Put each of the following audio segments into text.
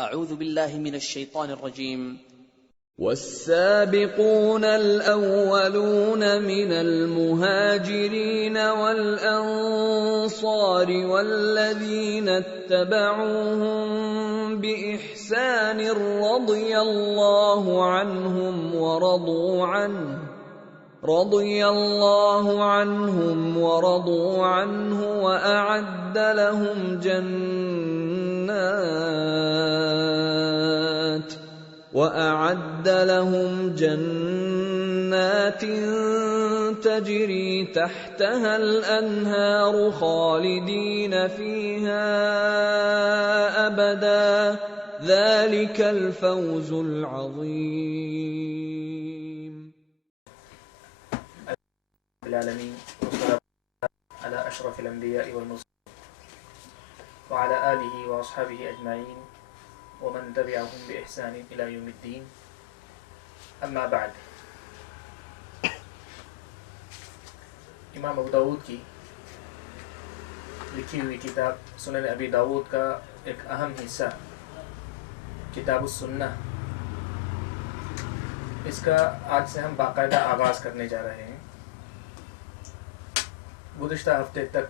اعوذ باللہ من الشیطان الرجیم والسابقون الأولون من المهاجرين والأنصار والذين اتبعوهم بإحسان رضي الله عنهم ورضوا عنه وأعد لهم جنات تجري تحتها الأنهار خالدين فيها أبدا ذلك الفوز العظيم. العالمين والصلاة على أشرف الأنبياء والمرسلين وعلى آله وأصحابه أجمعين ومن تبعهم بإحسان إلى يوم الدين. اما بعد. امام ابو داود کی لکھی ہوئی کتاب سنن ابی داود کا ایک اہم حصہ کتاب السنہ، اس کا آج سے ہم باقاعدہ آغاز کرنے جا رہے ہیں. گزشتہ ہفتے تک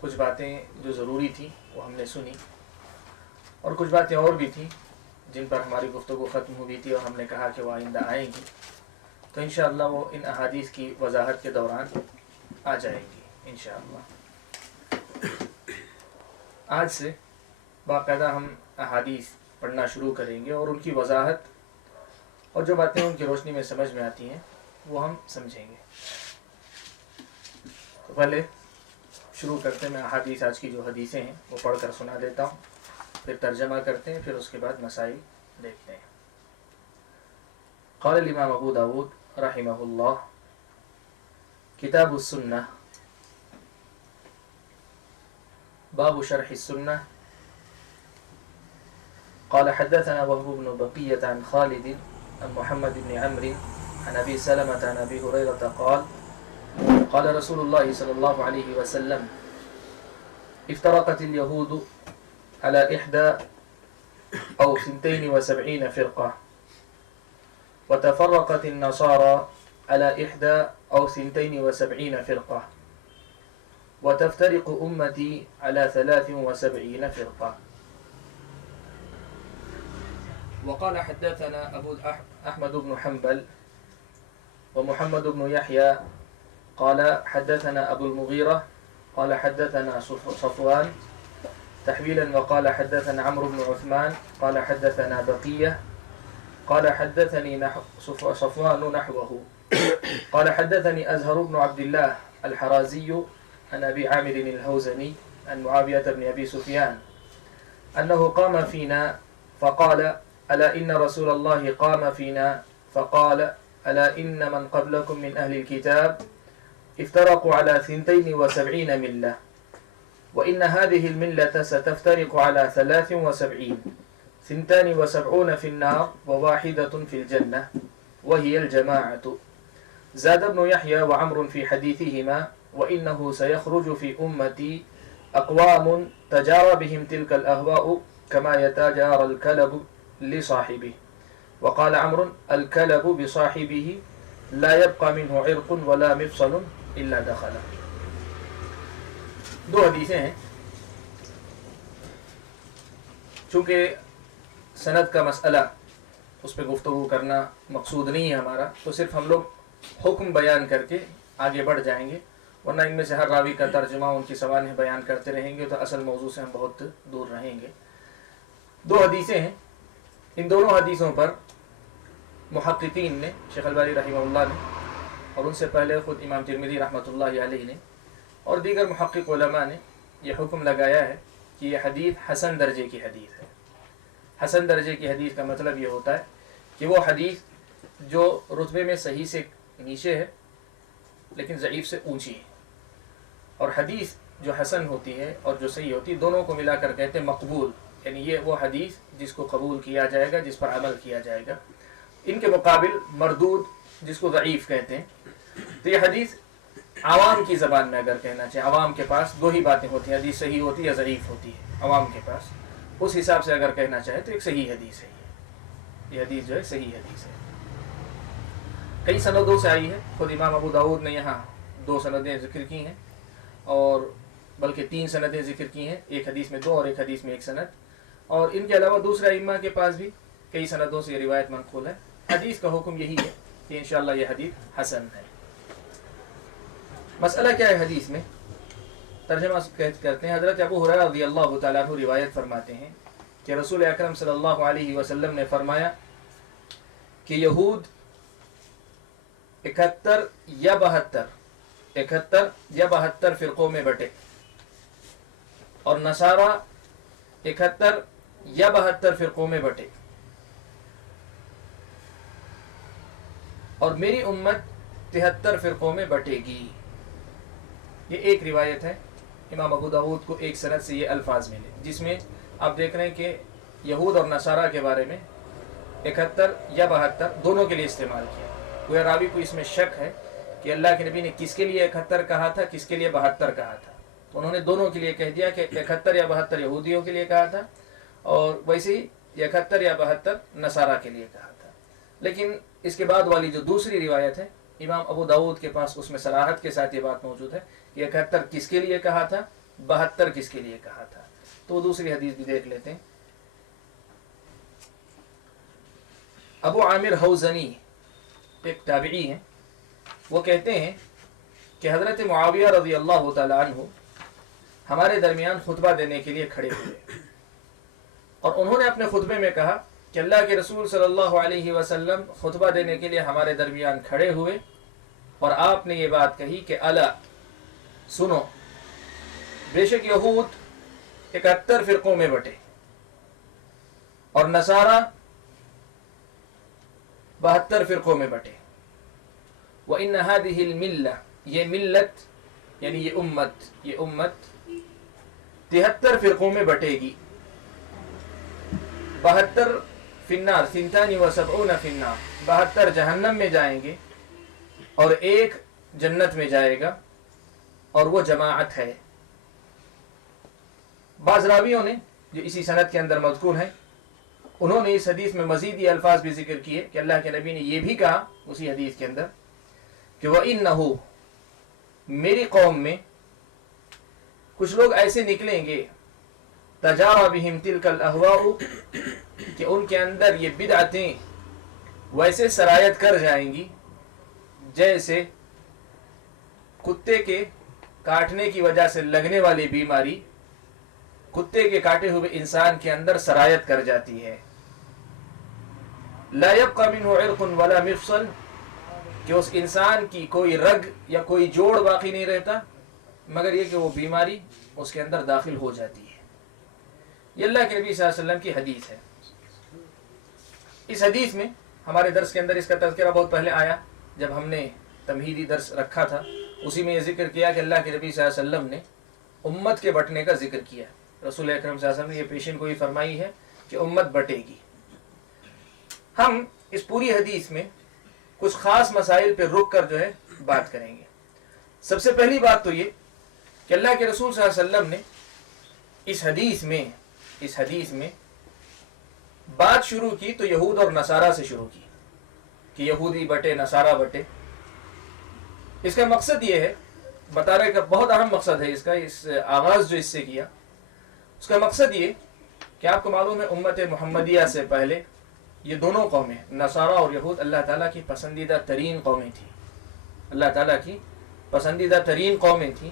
کچھ باتیں جو ضروری تھیں وہ ہم نے سنی، اور کچھ باتیں اور بھی تھیں جن پر ہماری گفتگو ختم ہوئی تھی اور ہم نے کہا کہ وہ آئندہ آئیں گی، تو انشاءاللہ وہ ان احادیث کی وضاحت کے دوران آ جائیں گی انشاءاللہ. آج سے باقاعدہ ہم احادیث پڑھنا شروع کریں گے اور ان کی وضاحت اور جو باتیں ان کی روشنی میں سمجھ میں آتی ہیں وہ ہم سمجھیں گے. تو پہلے شروع کرتے ہیں. میں احادیث آج کی جو حدیثیں ہیں وہ پڑھ کر سنا دیتا ہوں، پھر ترجمہ کرتے ہیں، پھر اس کے بعد مسائل دیکھتے ہیں. قال الامام ابو داود رحمہ اللہ کتاب السنہ باب شرح السنہ. قال حدثنا وهب بن بقية عن خالد عن محمد بن عمرو عن أبي سلمة عن أبي هريرة قال قال رسول الله صلى الله عليه وسلم افترقت اليهود على 71 أو 72 فرقة وتفرقت النصارى على 71 أو 72 فرقة وتفترق أمتي على 73 فرقة. وقال حدثنا أبو أحمد بن حنبل ومحمد بن يحيى قال حدثنا أبو المغيرة قال حدثنا صفوان تحويلا وقال حدثنا عمرو بن عثمان قال حدثنا بقية قال حدثني صفوان نحوه قال حدثني أزهر بن عبد الله الحرازي عن أبي عامر الهوزني عن معاوية بن أبي سفيان أنه قام فينا فقال ألا إن رسول الله قام فينا فقال ألا إن من قبلكم من أهل الكتاب افترقوا على 72 ملة وإن هذه الملة ستفترق على 73 72 في النار وواحدة في الجنة وهي الجماعة. زاد ابن يحيى وعمر في حديثهما وإنه سيخرج في أمتي أقوام تجارى بهم تلك الأهواء كما يتجارى الكلب لصاحبه. وقال عمرو الكلب بصاحبه لا يبقى منه عرق ولا مفصل إلا دخل. دو حدیثیں ہیں. چونکہ سند کا مسئلہ اس پہ گفتگو کرنا مقصود نہیں ہے ہمارا، تو صرف ہم لوگ حکم بیان کر کے آگے بڑھ جائیں گے، ورنہ ان میں سے ہر راوی کا ترجمہ ان کی سوانح بیان کرتے رہیں گے تو اصل موضوع سے ہم بہت دور رہیں گے. دو حدیثیں ہیں. ان دونوں حدیثوں پر محققین نے، شیخ البانی رحمہ اللہ نے، اور ان سے پہلے خود امام ترمذی رحمۃ اللہ علیہ نے اور دیگر محقق علماء نے یہ حکم لگایا ہے کہ یہ حدیث حسن درجے کی حدیث ہے. حسن درجے کی حدیث کا مطلب یہ ہوتا ہے کہ وہ حدیث جو رتبے میں صحیح سے نیچے ہے لیکن ضعیف سے اونچی ہے. اور حدیث جو حسن ہوتی ہے اور جو صحیح ہوتی ہے دونوں کو ملا کر کہتے ہیں مقبول، یعنی یہ وہ حدیث جس کو قبول کیا جائے گا، جس پر عمل کیا جائے گا. ان کے مقابل مردود جس کو ضعیف کہتے ہیں. تو یہ حدیث عوام کی زبان میں اگر کہنا چاہے، عوام کے پاس دو ہی باتیں ہوتی ہیں، حدیث صحیح ہوتی ہے یا ضعیف ہوتی ہے عوام کے پاس. اس حساب سے اگر کہنا چاہے تو ایک صحیح حدیث ہے یہ حدیث جو ہے صحیح حدیث ہے. کئی سندوں سے آئی ہے. خود امام ابو داؤد نے یہاں 2 سندیں ذکر کی ہیں اور بلکہ 3 سندیں ذکر کی ہیں. ایک حدیث میں 2 اور ایک حدیث میں 1 سند. اور ان کے علاوہ دوسرے ائمہ کے پاس بھی کئی سندوں سے یہ روایت منقول ہے. حدیث کا حکم یہی ہے کہ انشاءاللہ یہ حدیث حسن ہے. مسئلہ کیا ہے حدیث میں؟ ترجمہ کرتے ہیں. حضرت ابو ہریرہ رضی اللہ تعالیٰ عنہ روایت فرماتے ہیں کہ رسول اکرم صلی اللہ علیہ وسلم نے فرمایا کہ یہود 71 یا 72 فرقوں میں بٹے اور نصارہ 71 یا 72 فرقوں میں بٹے اور میری امت 73 فرقوں میں بٹے گی. یہ ایک روایت ہے. امام ابو داؤد کو ایک سند سے یہ الفاظ ملے جس میں آپ دیکھ رہے ہیں کہ یہود اور نصارہ کے بارے میں 71 یا 72 دونوں کے لیے استعمال کیا. کوئی راوی کو اس میں شک ہے کہ اللہ کے نبی نے کس کے لیے 71 کہا تھا, کس کے لیے 72 کہا تھا. تو انہوں نے دونوں کے لیے کہہ دیا کہ 71 یا 72 یہودیوں کے لیے کہا تھا اور ویسے ہی 71 یا 72 نصارہ کے لیے کہا تھا. لیکن اس کے بعد والی جو دوسری روایت ہے امام ابو داؤد کے پاس اس میں صراحت کے ساتھ یہ بات موجود ہے کہ 71 کس کے لیے کہا تھا, 72 کس کے لیے کہا تھا. تو وہ دوسری حدیث بھی دیکھ لیتے ہیں. ابو عامر حوزنی ایک تابعی ہیں, وہ کہتے ہیں کہ حضرت معاویہ رضی اللہ تعالی عنہ ہمارے درمیان خطبہ دینے کے لیے کھڑے ہوئے اور انہوں نے اپنے خطبے میں کہا کہ اللہ کے رسول صلی اللہ علیہ وسلم خطبہ دینے کے لیے ہمارے درمیان کھڑے ہوئے اور آپ نے یہ بات کہی کہ الا سنو, بے شک یہود 71 فرقوں میں بٹے اور نصارہ 72 فرقوں میں بٹے. وَإِنَّ هَذِهِ الْمِلَّةِ, یہ ملت یعنی یہ امت 73 فرقوں میں بٹے گی. 72 فی النار 72 فی النار, 72 جہنم میں جائیں گے اور 1 جنت میں جائے گا اور وہ جماعت ہے. بعض راویوں نے جو اسی سند کے اندر مذکور ہیں انہوں نے اس حدیث میں مزید یہ الفاظ بھی ذکر کیے کہ اللہ کے نبی نے یہ بھی کہا اسی حدیث کے اندر کہ وَإِنَّهُ, میری قوم میں کچھ لوگ ایسے نکلیں گے تَجَارَ بِهِمْ تِلْكَ الْأَهْوَاءُ کہ ان کے اندر یہ بدعتیں ویسے سرایت کر جائیں گی جیسے کتے کے کاٹنے کی وجہ سے لگنے والی بیماری کتے کے کاٹے ہوئے انسان کے اندر سرایت کر جاتی ہے. لا يبقى منه عرق ولا مفصل, کہ اس انسان کی کوئی رگ یا کوئی جوڑ باقی نہیں رہتا مگر یہ کہ وہ بیماری اس کے اندر داخل ہو جاتی ہے. یہ اللہ کے نبی صلی اللہ علیہ وسلم کی حدیث ہے. اس حدیث میں ہمارے درس کے اندر اس کا تذکرہ بہت پہلے آیا جب ہم نے تمہیدی درس رکھا تھا. اسی میں یہ ذکر کیا کہ اللہ کے نبی صلی اللہ علیہ وسلم نے امت کے بٹنے کا ذکر کیا. رسول اکرم صلی اللہ علیہ وسلم نے یہ پیشین گوئی فرمائی ہے کہ امت بٹے گی. ہم اس پوری حدیث میں کچھ خاص مسائل پہ رک کر جو ہے بات کریں گے. سب سے پہلی بات تو یہ کہ اللہ کے رسول صلی اللہ علیہ وسلم نے اس حدیث میں بات شروع کی تو یہود اور نصارہ سے شروع کی کہ یہودی بٹے نصارہ بٹے. اس کا مقصد یہ ہے, بتا رہے کہ بہت اہم مقصد ہے اس کا, اس آغاز جو اس سے کیا اس کا مقصد یہ کہ آپ کو معلوم ہے امت محمدیہ سے پہلے یہ دونوں قومیں نصارہ اور یہود اللہ تعالیٰ کی پسندیدہ ترین قومیں تھیں. اللہ تعالیٰ کی پسندیدہ ترین قومیں تھیں,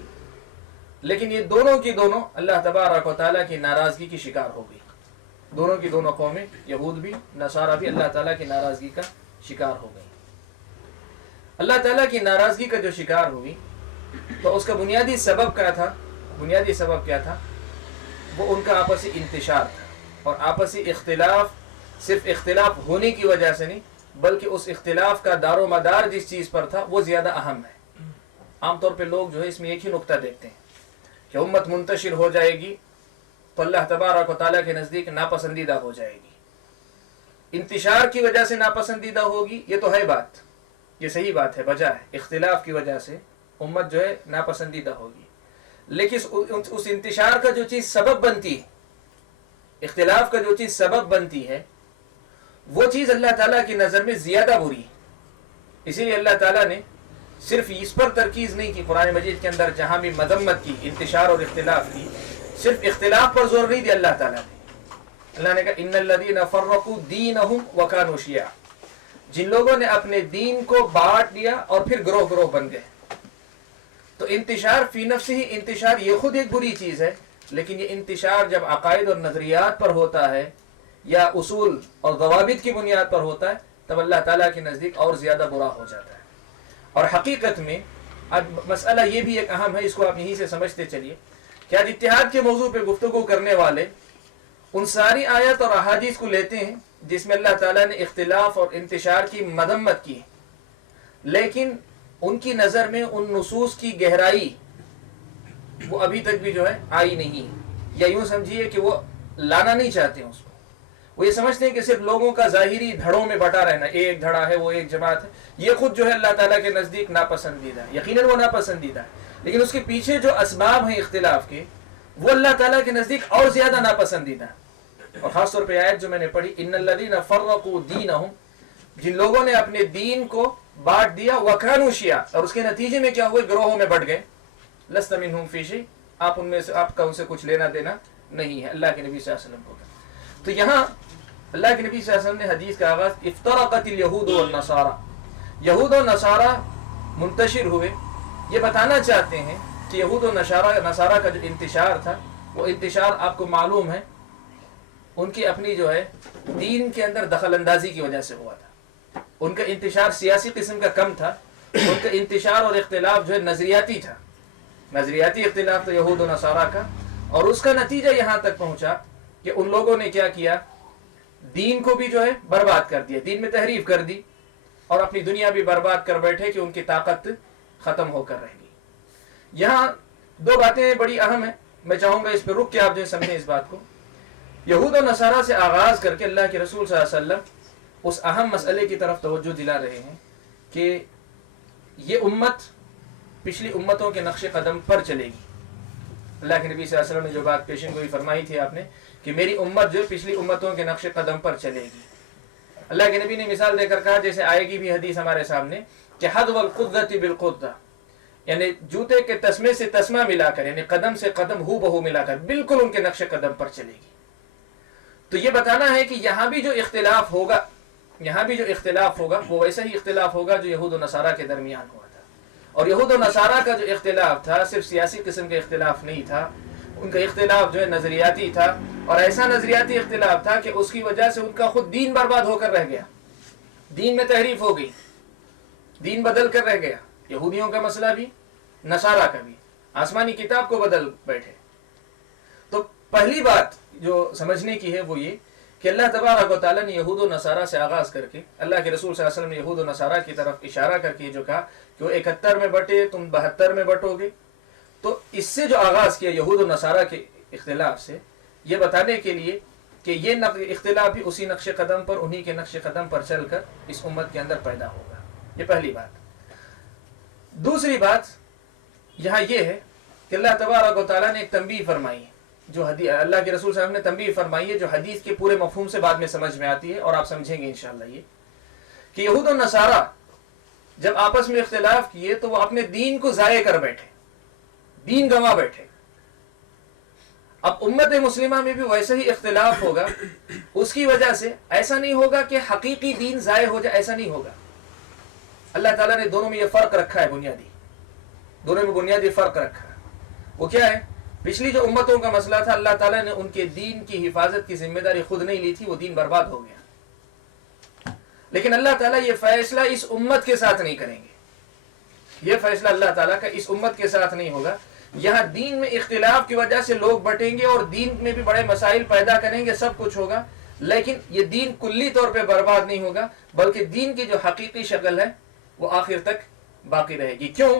لیکن یہ دونوں کی دونوں اللہ تبارک و تعالیٰ کی ناراضگی کی شکار ہو گئی. دونوں کی دونوں قومیں یہود بھی نصارہ بھی اللہ تعالیٰ کی ناراضگی کا شکار ہو گئی. اللہ تعالیٰ کی ناراضگی کا جو شکار ہوئی تو اس کا بنیادی سبب کیا تھا وہ ان کا آپسی انتشار تھا. اور آپسی اختلاف صرف اختلاف ہونے کی وجہ سے نہیں بلکہ اس اختلاف کا دار و مدار جس چیز پر تھا وہ زیادہ اہم ہے. عام طور پہ لوگ جو ہے اس میں ایک ہی نقطہ دیکھتے ہیں کہ امت منتشر ہو جائے گی تو اللہ تبارک و تعالیٰ کے نزدیک ناپسندیدہ ہو جائے گی. انتشار کی وجہ سے ناپسندیدہ ہوگی یہ تو ہے بات, یہ صحیح بات ہے, بجائے اختلاف کی وجہ سے امت جو ہے ناپسندیدہ ہوگی. لیکن اس انتشار کا جو چیز سبب بنتی ہے اختلاف کا جو چیز سبب بنتی ہے وہ چیز اللہ تعالیٰ کی نظر میں زیادہ بری ہے، اسی لیے اللہ تعالیٰ نے صرف اس پر ترکیز نہیں کی قرآن مجید کے اندر، جہاں بھی مذمت کی انتشار اور اختلاف کی، صرف اختلاف پر زور نہیں دیا اللہ تعالیٰ نے. اللہ نے کہا ان الذین فرقوا دینہم وکانوا شیعا، جن لوگوں نے اپنے دین کو بانٹ دیا اور پھر گروہ گروہ بن گئے. تو انتشار فی نفسہ ہی، انتشار یہ خود ایک بری چیز ہے، لیکن یہ انتشار جب عقائد اور نظریات پر ہوتا ہے یا اصول اور ضوابط کی بنیاد پر ہوتا ہے تب اللہ تعالیٰ کے نزدیک اور زیادہ برا ہو جاتا ہے. اور حقیقت میں اب مسئلہ یہ بھی ایک اہم ہے، اس کو آپ یہیں سے سمجھتے چلیے کہ آج اتحاد کے موضوع پہ گفتگو کرنے والے ان ساری آیت اور احادیث کو لیتے ہیں جس میں اللہ تعالیٰ نے اختلاف اور انتشار کی مذمت کی، لیکن ان کی نظر میں ان نصوص کی گہرائی وہ ابھی تک بھی جو ہے آئی نہیں، یا یوں سمجھیے کہ وہ لانا نہیں چاہتے ہیں اس کو. وہ یہ سمجھتے ہیں کہ صرف لوگوں کا ظاہری دھڑوں میں بٹا رہنا، ایک دھڑا ہے وہ ایک جماعت ہے، یہ خود جو ہے اللہ تعالیٰ کے نزدیک ناپسندیدہ ہے. یقیناً وہ ناپسندیدہ ہے، لیکن اس کے پیچھے جو اسباب ہیں اختلاف کے وہ اللہ تعالیٰ کے نزدیک اور زیادہ ناپسندیدہ ہے. اور خاص طور پہ آیت جو میں نے پڑھی ان الذین فرقوا دینہم، جن لوگوں نے اپنے دین کو بانٹ دیا، وکانوا شیعا، اور اس کے نتیجے میں کیا ہوئے، گروہوں میں بٹ گئے. لست منہم فی شیء، آپ ان میں سے، آپ کا ان سے کچھ لینا دینا نہیں ہے، اللہ کے نبی صلی اللہ علیہ وسلم کو. تو یہاں اللہ کے نبی صلی اللہ علیہ وسلم نے حدیث کا آغاز افترقت الیہود والنصارى، یہود و نصارہ منتشر ہوئے. یہ بتانا چاہتے ہیں کہ یہود و نصارہ کا جو انتشار تھا وہ انتشار آپ کو معلوم ہے ان کی اپنی جو ہے دین کے اندر دخل اندازی کی وجہ سے ہوا تھا. ان کا انتشار سیاسی قسم کا کم تھا، ان کا انتشار اور اختلاف جو ہے نظریاتی تھا، نظریاتی اختلاف تو یہود و نصارہ کا. اور اس کا نتیجہ یہاں تک پہنچا کہ ان لوگوں نے کیا کیا، دین کو بھی جو ہے برباد کر دیا، دین میں تحریف کر دی، اور اپنی دنیا بھی برباد کر بیٹھے کہ ان کی طاقت ختم ہو کر رہ گئی. یہاں دو باتیں بڑی اہم ہیں، میں چاہوں گا اس پہ رک کے آپ جو سمجھیں اس بات کو. یہود و نصارہ سے آغاز کر کے اللہ کے رسول صلی اللہ علیہ وسلم اس اہم مسئلے کی طرف توجہ دلا رہے ہیں کہ یہ امت پچھلی امتوں کے نقش قدم پر چلے گی. اللہ کے نبی صلی اللہ علیہ وسلم نے جو بات پیشن گوئی فرمائی تھی آپ نے کہ میری امت جو پچھلی امتوں کے نقش قدم پر چلے گی. اللہ کے نبی نے مثال دے کر کہا، جیسے آئے گی بھی حدیث ہمارے سامنے، کہ حذو القدۃ بالقدۃ، یعنی جوتے کے تسمے سے تسمہ ملا کر، یعنی قدم سے قدم ہو بہو ملا کر بالکل ان کے نقش قدم پر چلے گی. تو یہ بتانا ہے کہ یہاں بھی جو اختلاف ہوگا، یہاں بھی جو اختلاف ہوگا وہ ویسا ہی اختلاف ہوگا جو یہود و نصارہ کے درمیان ہوا تھا. اور یہود و نصارہ کا جو اختلاف تھا صرف سیاسی قسم کا اختلاف نہیں تھا، ان کا اختلاف جو ہے نظریاتی تھا، اور ایسا نظریاتی اختلاف تھا کہ اس کی وجہ سے ان کا خود دین برباد ہو کر رہ گیا، دین میں تحریف ہو گئی، دین بدل کر رہ گیا. یہودیوں کا مسئلہ بھی، نصارہ کا بھی، آسمانی کتاب کو بدل بیٹھے. تو پہلی بات جو سمجھنے کی ہے وہ یہ کہ اللہ تبارک و تعالیٰ نے یہود و نصارہ سے آغاز کر کے، اللہ کے رسول صلی اللہ علیہ وسلم نے یہود و نصارہ کی طرف اشارہ کر کے جو کہا کہ وہ 71 میں بٹے، تم 72 میں بٹو گے. تو اس سے جو آغاز کیا یہود و نصارہ کے اختلاف سے، یہ بتانے کے لیے کہ یہ اختلاف بھی اسی نقش قدم پر، انہی کے نقش قدم پر چل کر اس امت کے اندر پیدا ہوگا. یہ پہلی بات. دوسری بات یہاں یہ ہے کہ اللہ تبارک و تعالیٰ نے ایک تنبیہ فرمائی ہے، جو اللہ کے رسول صلی اللہ علیہ وسلم نے تنبیہ فرمائی ہے، جو حدیث کے پورے مفہوم سے بعد میں سمجھ میں آتی ہے، اور آپ سمجھیں گے انشاءاللہ یہ کہ یہود و نصارہ جب آپس میں اختلاف کیے تو وہ اپنے دین کو ضائع کر بیٹھے، دین گنوا بیٹھے. اب امت مسلمہ میں بھی ویسا ہی اختلاف ہوگا، اس کی وجہ سے ایسا نہیں ہوگا کہ حقیقی دین ضائع ہو جائے، ایسا نہیں ہوگا. اللہ تعالیٰ نے دونوں میں یہ فرق رکھا ہے، بنیادی، دونوں میں بنیادی فرق رکھا ہے. وہ کیا ہے؟ پچھلی جو امتوں کا مسئلہ تھا، اللہ تعالیٰ نے ان کے دین کی حفاظت کی ذمہ داری خود نہیں لی تھی، وہ دین برباد ہو گیا. لیکن اللہ تعالیٰ یہ فیصلہ اس امت کے ساتھ نہیں کریں گے، یہ فیصلہ اللہ تعالیٰ کا اس امت کے ساتھ نہیں ہوگا. یہاں دین میں اختلاف کی وجہ سے لوگ بٹیں گے اور دین میں بھی بڑے مسائل پیدا کریں گے، سب کچھ ہوگا، لیکن یہ دین کلی طور پہ برباد نہیں ہوگا، بلکہ دین کی جو حقیقی شکل ہے وہ آخر تک باقی رہے گی. کیوں؟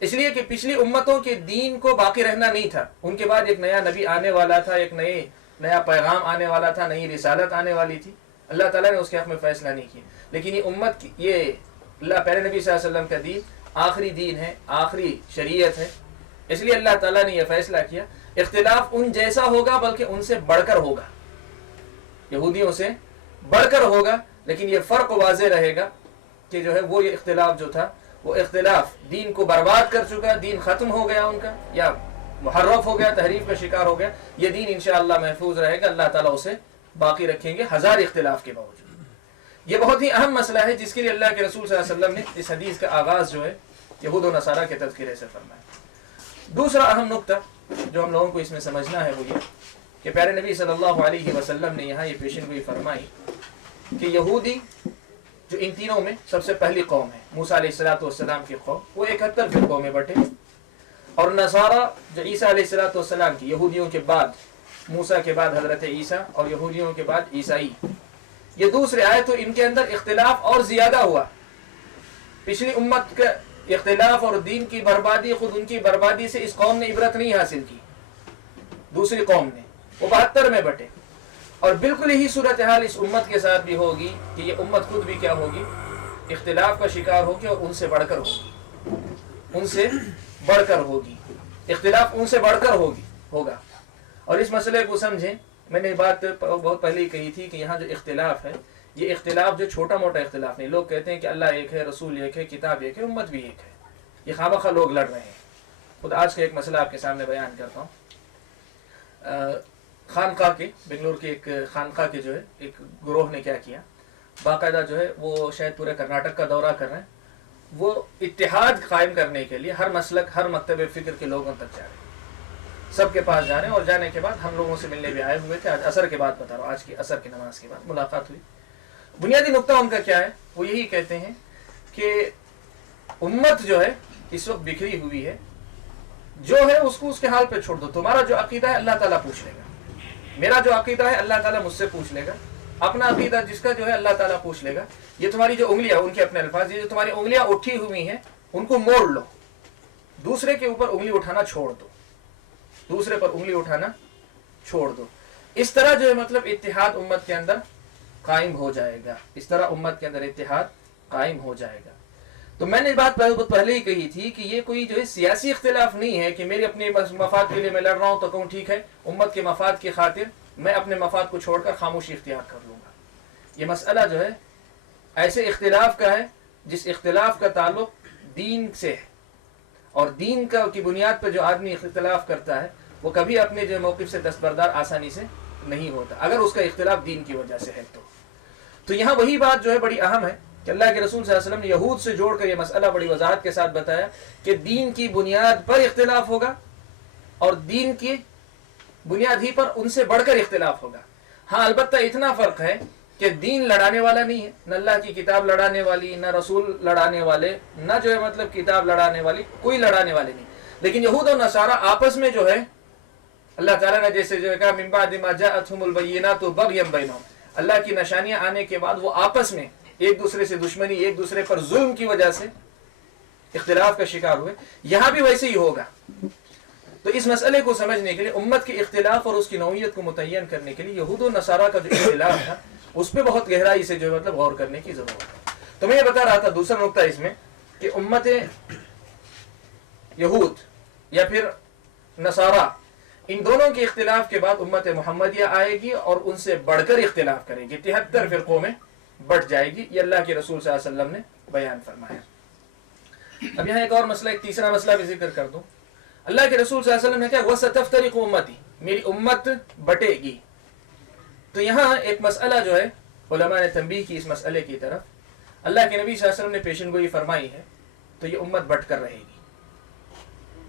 اس لیے کہ پچھلی امتوں کے دین کو باقی رہنا نہیں تھا، ان کے بعد ایک نیا نبی آنے والا تھا، ایک نیا پیغام آنے والا تھا، نئی رسالت آنے والی تھی. اللہ تعالیٰ نے اس کے حق میں فیصلہ نہیں کیا، لیکن یہ امت کی، یہ اللہ پہلے نبی صلی اللہ علیہ وسلم کا دین آخری دین ہے، آخری شریعت ہے. اس لیے اللہ تعالیٰ نے یہ فیصلہ کیا اختلاف ان جیسا ہوگا بلکہ ان سے بڑھ کر ہوگا. یہودیوں سے بڑھ کر ہوگا، لیکن یہ فرق واضح رہے گا کہ جو ہے وہ یہ اختلاف جو تھا وہ اختلاف دین کو برباد کر چکا، دین ختم ہو گیا ان کا، یا محرف ہو گیا، تحریف کا شکار ہو گیا. یہ دین انشاءاللہ محفوظ رہے گا، اللہ تعالیٰ اسے باقی رکھیں گے ہزار اختلاف کے باوجود. یہ بہت ہی اہم مسئلہ ہے جس کے لیے اللہ کے رسول صلی اللہ علیہ وسلم نے اس حدیث کا آغاز جو ہے یہود و نصارہ کے تذکرے سے فرمایا. دوسرا اہم نقطہ جو ہم لوگوں کو اس میں سمجھنا ہے وہ یہ کہ پیارے نبی صلی اللہ علیہ وسلم نے یہاں یہ پیشن گوئی فرمائی کہ یہودی جو ان تینوں میں سب سے پہلی قوم ہے، موسیٰ علیہ السلام کی قوم، وہ 71 فرقوں میں بٹے، اور نصارہ جو عیسیٰ علیہ السلام کی یہودیوں کے بعد، موسیٰ کے بعد حضرت عیسیٰ اور یہودیوں کے بعد عیسائی، یہ دوسرے آئے تو ان کے اندر اختلاف اور زیادہ ہوا. پچھلی امت کا اختلاف اور دین کی بربادی، خود ان کی بربادی سے اس قوم نے عبرت نہیں حاصل کی. دوسری قوم نے وہ 72 میں بٹے، اور بالکل یہی صورتحال اس امت کے ساتھ بھی ہوگی کہ یہ امت خود بھی کیا ہوگی، اختلاف کا شکار ہوگی، اور ان سے بڑھ کر ہوگی، ان سے بڑھ کر ہوگی، اختلاف ان سے بڑھ کر ہوگا. اور اس مسئلے کو سمجھیں، میں نے بات بہت پہلے ہی کہی تھی کہ یہاں جو اختلاف ہے یہ اختلاف جو چھوٹا موٹا اختلاف نہیں. لوگ کہتے ہیں کہ اللہ ایک ہے، رسول ایک ہے، کتاب ایک ہے، امت بھی ایک ہے. یہ خواہ لوگ لڑ رہے ہیں. خود آج کا ایک مسئلہ آپ کے سامنے بیان کرتا ہوں. خانقاہ کے بنگلور کے ایک خانقاہ کے جو ہے ایک گروہ نے کیا کیا، باقاعدہ جو ہے وہ شاید پورے کرناٹک کا دورہ کر رہے ہیں. وہ اتحاد قائم کرنے کے لیے ہر مسلک، ہر مکتب فکر کے لوگوں تک جا رہے ہیں، سب کے پاس جا رہے ہیں. اور جانے کے بعد ہم لوگوں سے ملنے بھی آئے ہوئے تھے. آج عصر کے بعد بتا رہا ہوں، آج کی عصر کی نماز کے بعد ملاقات ہوئی. بنیادی نقطہ ان کا کیا ہے، وہ یہی کہتے ہیں کہ امت جو ہے اس وقت بکھری ہوئی ہے، جو ہے اس کو اس کے حال پہ چھوڑ دو. تمہارا جو عقیدہ ہے اللہ تعالیٰ پوچھ لے گا، میرا جو عقیدہ ہے اللہ تعالیٰ مجھ سے پوچھ لے گا، اپنا عقیدہ جس کا جو ہے اللہ تعالیٰ پوچھ لے گا. یہ تمہاری جو انگلیاں، ان کے اپنے الفاظ، یہ جو تمہاری انگلیاں اٹھی ہوئی ہیں ان کو موڑ لو، دوسرے کے اوپر انگلی اٹھانا چھوڑ دو، دوسرے پر انگلی اٹھانا چھوڑ دو. اس طرح جو ہے مطلب اتحاد امت کے اندر قائم ہو جائے گا، اس طرح امت کے اندر اتحاد قائم ہو جائے گا. تو میں نے بات پہلے ہی کہی تھی کہ یہ کوئی جو ہے سیاسی اختلاف نہیں ہے کہ میرے اپنے مفاد کے لیے میں لڑ رہا ہوں تو کہوں ٹھیک ہے، امت کے مفاد کی خاطر میں اپنے مفاد کو چھوڑ کر خاموشی اختیار کر لوں گا. یہ مسئلہ جو ہے ایسے اختلاف کا ہے جس اختلاف کا تعلق دین سے ہے، اور دین کا کی بنیاد پہ جو آدمی اختلاف کرتا ہے وہ کبھی اپنے جو موقف سے دستبردار آسانی سے نہیں ہوتا، اگر اس کا اختلاف دین کی وجہ سے ہے. تو یہاں وہی بات جو ہے بڑی اہم ہے کہ اللہ کے رسول صلی اللہ علیہ وسلم نے یہود سے جوڑ کر یہ مسئلہ بڑی وضاحت کے ساتھ بتایا کہ دین کی بنیاد پر اختلاف ہوگا، اور دین کی بنیاد ہی پر ان سے بڑھ کر اختلاف ہوگا. ہاں البتہ اتنا فرق ہے کہ دین لڑانے والا نہیں ہے، نہ اللہ کی کتاب لڑانے والی، نہ رسول لڑانے والے، نہ جو ہے مطلب کتاب لڑانے والی، کوئی لڑانے والے نہیں. لیکن یہود و نصارہ آپس میں جو ہے اللہ تعالیٰ نے جیسے جو ہے کہا من بعد ما جاءتهم البینات بغیا بینہم، اللہ کی نشانیاں آنے کے بعد وہ آپس میں ایک دوسرے سے دشمنی، ایک دوسرے پر ظلم کی وجہ سے اختلاف کا شکار ہوئے. یہاں بھی ویسے ہی ہوگا. تو اس مسئلے کو سمجھنے کے لیے امت کے اختلاف اور اس کی نوعیت کو متعین کرنے کے لیے یہود و نصارہ کا جو اختلاف تھا اس پہ بہت گہرائی سے جو ہے مطلب غور کرنے کی ضرورت ہے. تو میں یہ بتا رہا تھا دوسرا نقطہ اس میں کہ امت یہود یا پھر نصارہ، ان دونوں کے اختلاف کے بعد امت محمدیہ آئے گی اور ان سے بڑھ کر اختلاف کرے گی، 73 فرقوں میں بٹ جائے گی. یہ اللہ کے رسول صلی اللہ علیہ وسلم نے بیان فرمایا. اب یہاں ایک اور مسئلہ، ایک تیسرا مسئلہ بھی ذکر کر دوں. اللہ کے رسول صلی اللہ علیہ وسلم نے کہا وَسَتَفْتَرِقُ أُمَّتِي، میری امت بٹے گی. تو یہاں ایک مسئلہ جو ہے علماء نے تنبیہ کی اس مسئلے کی طرف. اللہ کے نبی صلی اللہ علیہ وسلم نے پیشن گوئی فرمائی ہے تو یہ امت بٹ کر رہے گی.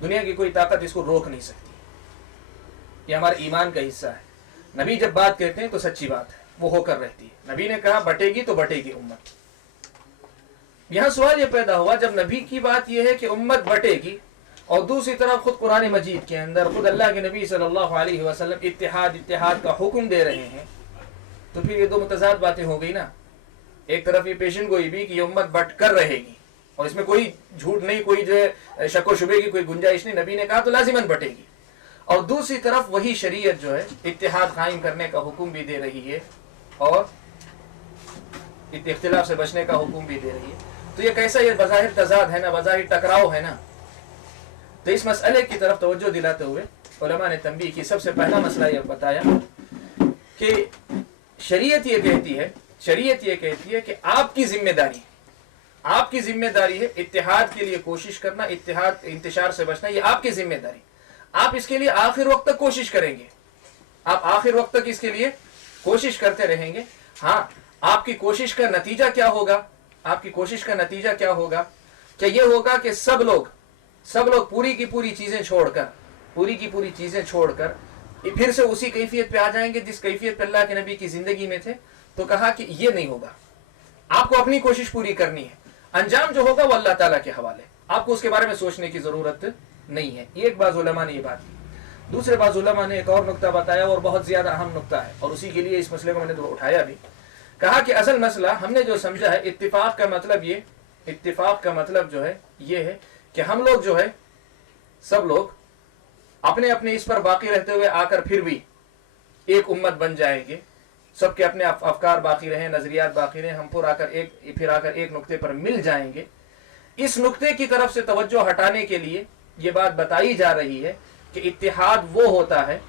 دنیا کی کوئی طاقت اس کو روک نہیں سکتی. یہ ہمارے ایمان کا حصہ ہے. نبی جب بات کہتے ہیں تو سچی بات ہے، وہ ہو کر رہتی ہے. نبی نے کہا بٹے گی تو بٹے گی امت. یہاں سوال یہ پیدا ہوا جب نبی کی بات یہ ہے کہ امت بٹے گی اور دوسری طرف خود قرآن مجید کے اندر خود اللہ کے نبی صلی اللہ علیہ وسلم اتحاد کا حکم دے رہے ہیں، تو پھر یہ دو متضاد باتیں ہو گئی نا. ایک طرف یہ پیشن گوئی بھی کہ یہ امت بٹ کر رہے گی اور اس میں کوئی جھوٹ نہیں، کوئی جو ہے شک و شبے کی کوئی گنجائش نہیں، نبی نے کہا تو لازماً بٹے گی. اور دوسری طرف وہی شریعت جو ہے اتحاد قائم کرنے کا حکم بھی دے رہی ہے اور اختلاف سے بچنے کا حکم بھی دے رہی ہے. تو یہ کیسا، یہ بظاہر تضاد ہے نا، بظاہر ٹکراؤ ہے نا. تو اس مسئلے کی طرف توجہ دلاتے ہوئے علماء نے تنبیہ کی. سب سے پہلا مسئلہ یہ بتایا کہ شریعت یہ کہتی ہے کہ آپ کی ذمہ داری ہے اتحاد کے لیے کوشش کرنا، انتشار سے بچنا، یہ آپ کی ذمہ داری. آپ اس کے لیے آخر وقت تک کوشش کریں گے، آپ آخر وقت تک اس کے لیے کوشش کرتے رہیں گے. ہاں، آپ کی کوشش کا نتیجہ کیا ہوگا؟ کہ یہ ہوگا کہ سب لوگ پوری کی پوری چیزیں چھوڑ کر پھر سے اسی کیفیت پہ آ جائیں گے جس کیفیت پہ اللہ کے نبی کی زندگی میں تھے. تو کہا کہ یہ نہیں ہوگا، آپ کو اپنی کوشش پوری کرنی ہے، انجام جو ہوگا وہ اللہ تعالیٰ کے حوالے، آپ کو اس کے بارے میں سوچنے کی ضرورت نہیں ہے. ایک بعض علماء نے یہ بات کی. دوسرے بعض علماء نے ایک اور نقطہ بتایا اور بہت زیادہ اہم نقطہ ہے، اور اسی کے لیے اس مسئلے کو میں نے اٹھایا بھی. کہا کہ اصل مسئلہ ہم نے جو سمجھا ہے اتفاق کا مطلب جو ہے یہ ہے کہ ہم لوگ جو ہے سب لوگ اپنے اپنے اس پر باقی رہتے ہوئے آ کر پھر بھی ایک امت بن جائیں گے، سب کے اپنے افکار باقی رہیں، نظریات باقی رہیں، ہم پھر آ کر ایک نقطے پر مل جائیں گے. اس نقطے کی طرف سے توجہ ہٹانے کے لیے یہ بات بتائی جا رہی ہے کہ اتحاد وہ ہوتا ہے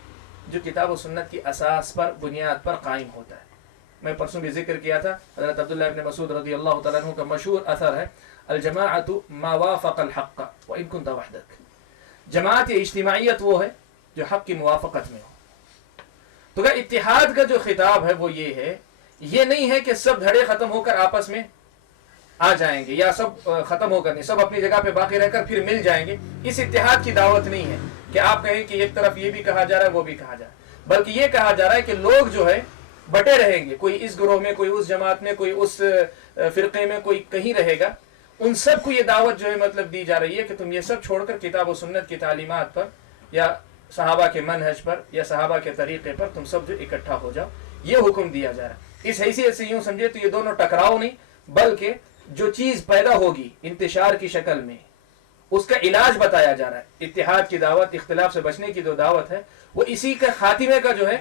جو کتاب و سنت کی اساس پر، بنیاد پر قائم ہوتا ہے. میں پرسوں بھی ذکر کیا تھا، حضرت عبداللہ ابن مسعود رضی اللہ تعالیٰ عنہ کا مشہور اثر ہے، الجماعت ما وافق الحق وان كنت وحدك. جماعت یا اجتماعیت وہ ہے جو حق کی موافقت میں ہو. تو اتحاد کا جو خطاب ہے وہ یہ نہیں ہے کہ سب دھڑے ختم ہو کر آپس میں آ جائیں گے، یا سب ختم ہو کر نہیں، سب اپنی جگہ پہ باقی رہ کر پھر مل جائیں گے. اس اتحاد کی دعوت نہیں ہے کہ آپ کہیں کہ ایک طرف یہ بھی کہا جا رہا ہے وہ بھی کہا جا رہا ہے، بلکہ یہ کہا جا رہا ہے کہ لوگ جو ہے بٹے رہیں گے، کوئی اس گروہ میں، کوئی اس جماعت میں، کوئی اس فرقے میں، کوئی کہیں رہے گا. ان سب کو یہ دعوت جو ہے مطلب دی جا رہی ہے کہ تم یہ سب چھوڑ کر کتاب و سنت کی تعلیمات پر یا صحابہ کے منہج پر یا صحابہ کے طریقے پر تم سب جو اکٹھا ہو جاؤ، یہ حکم دیا جا رہا ہے. اس حیثیت سے یوں سمجھے تو یہ دونوں ٹکراؤ نہیں، بلکہ جو چیز پیدا ہوگی انتشار کی شکل میں اس کا علاج بتایا جا رہا ہے. اتحاد کی دعوت، اختلاف سے بچنے کی جو دعوت ہے وہ اسی کا خاتمے کا جو ہے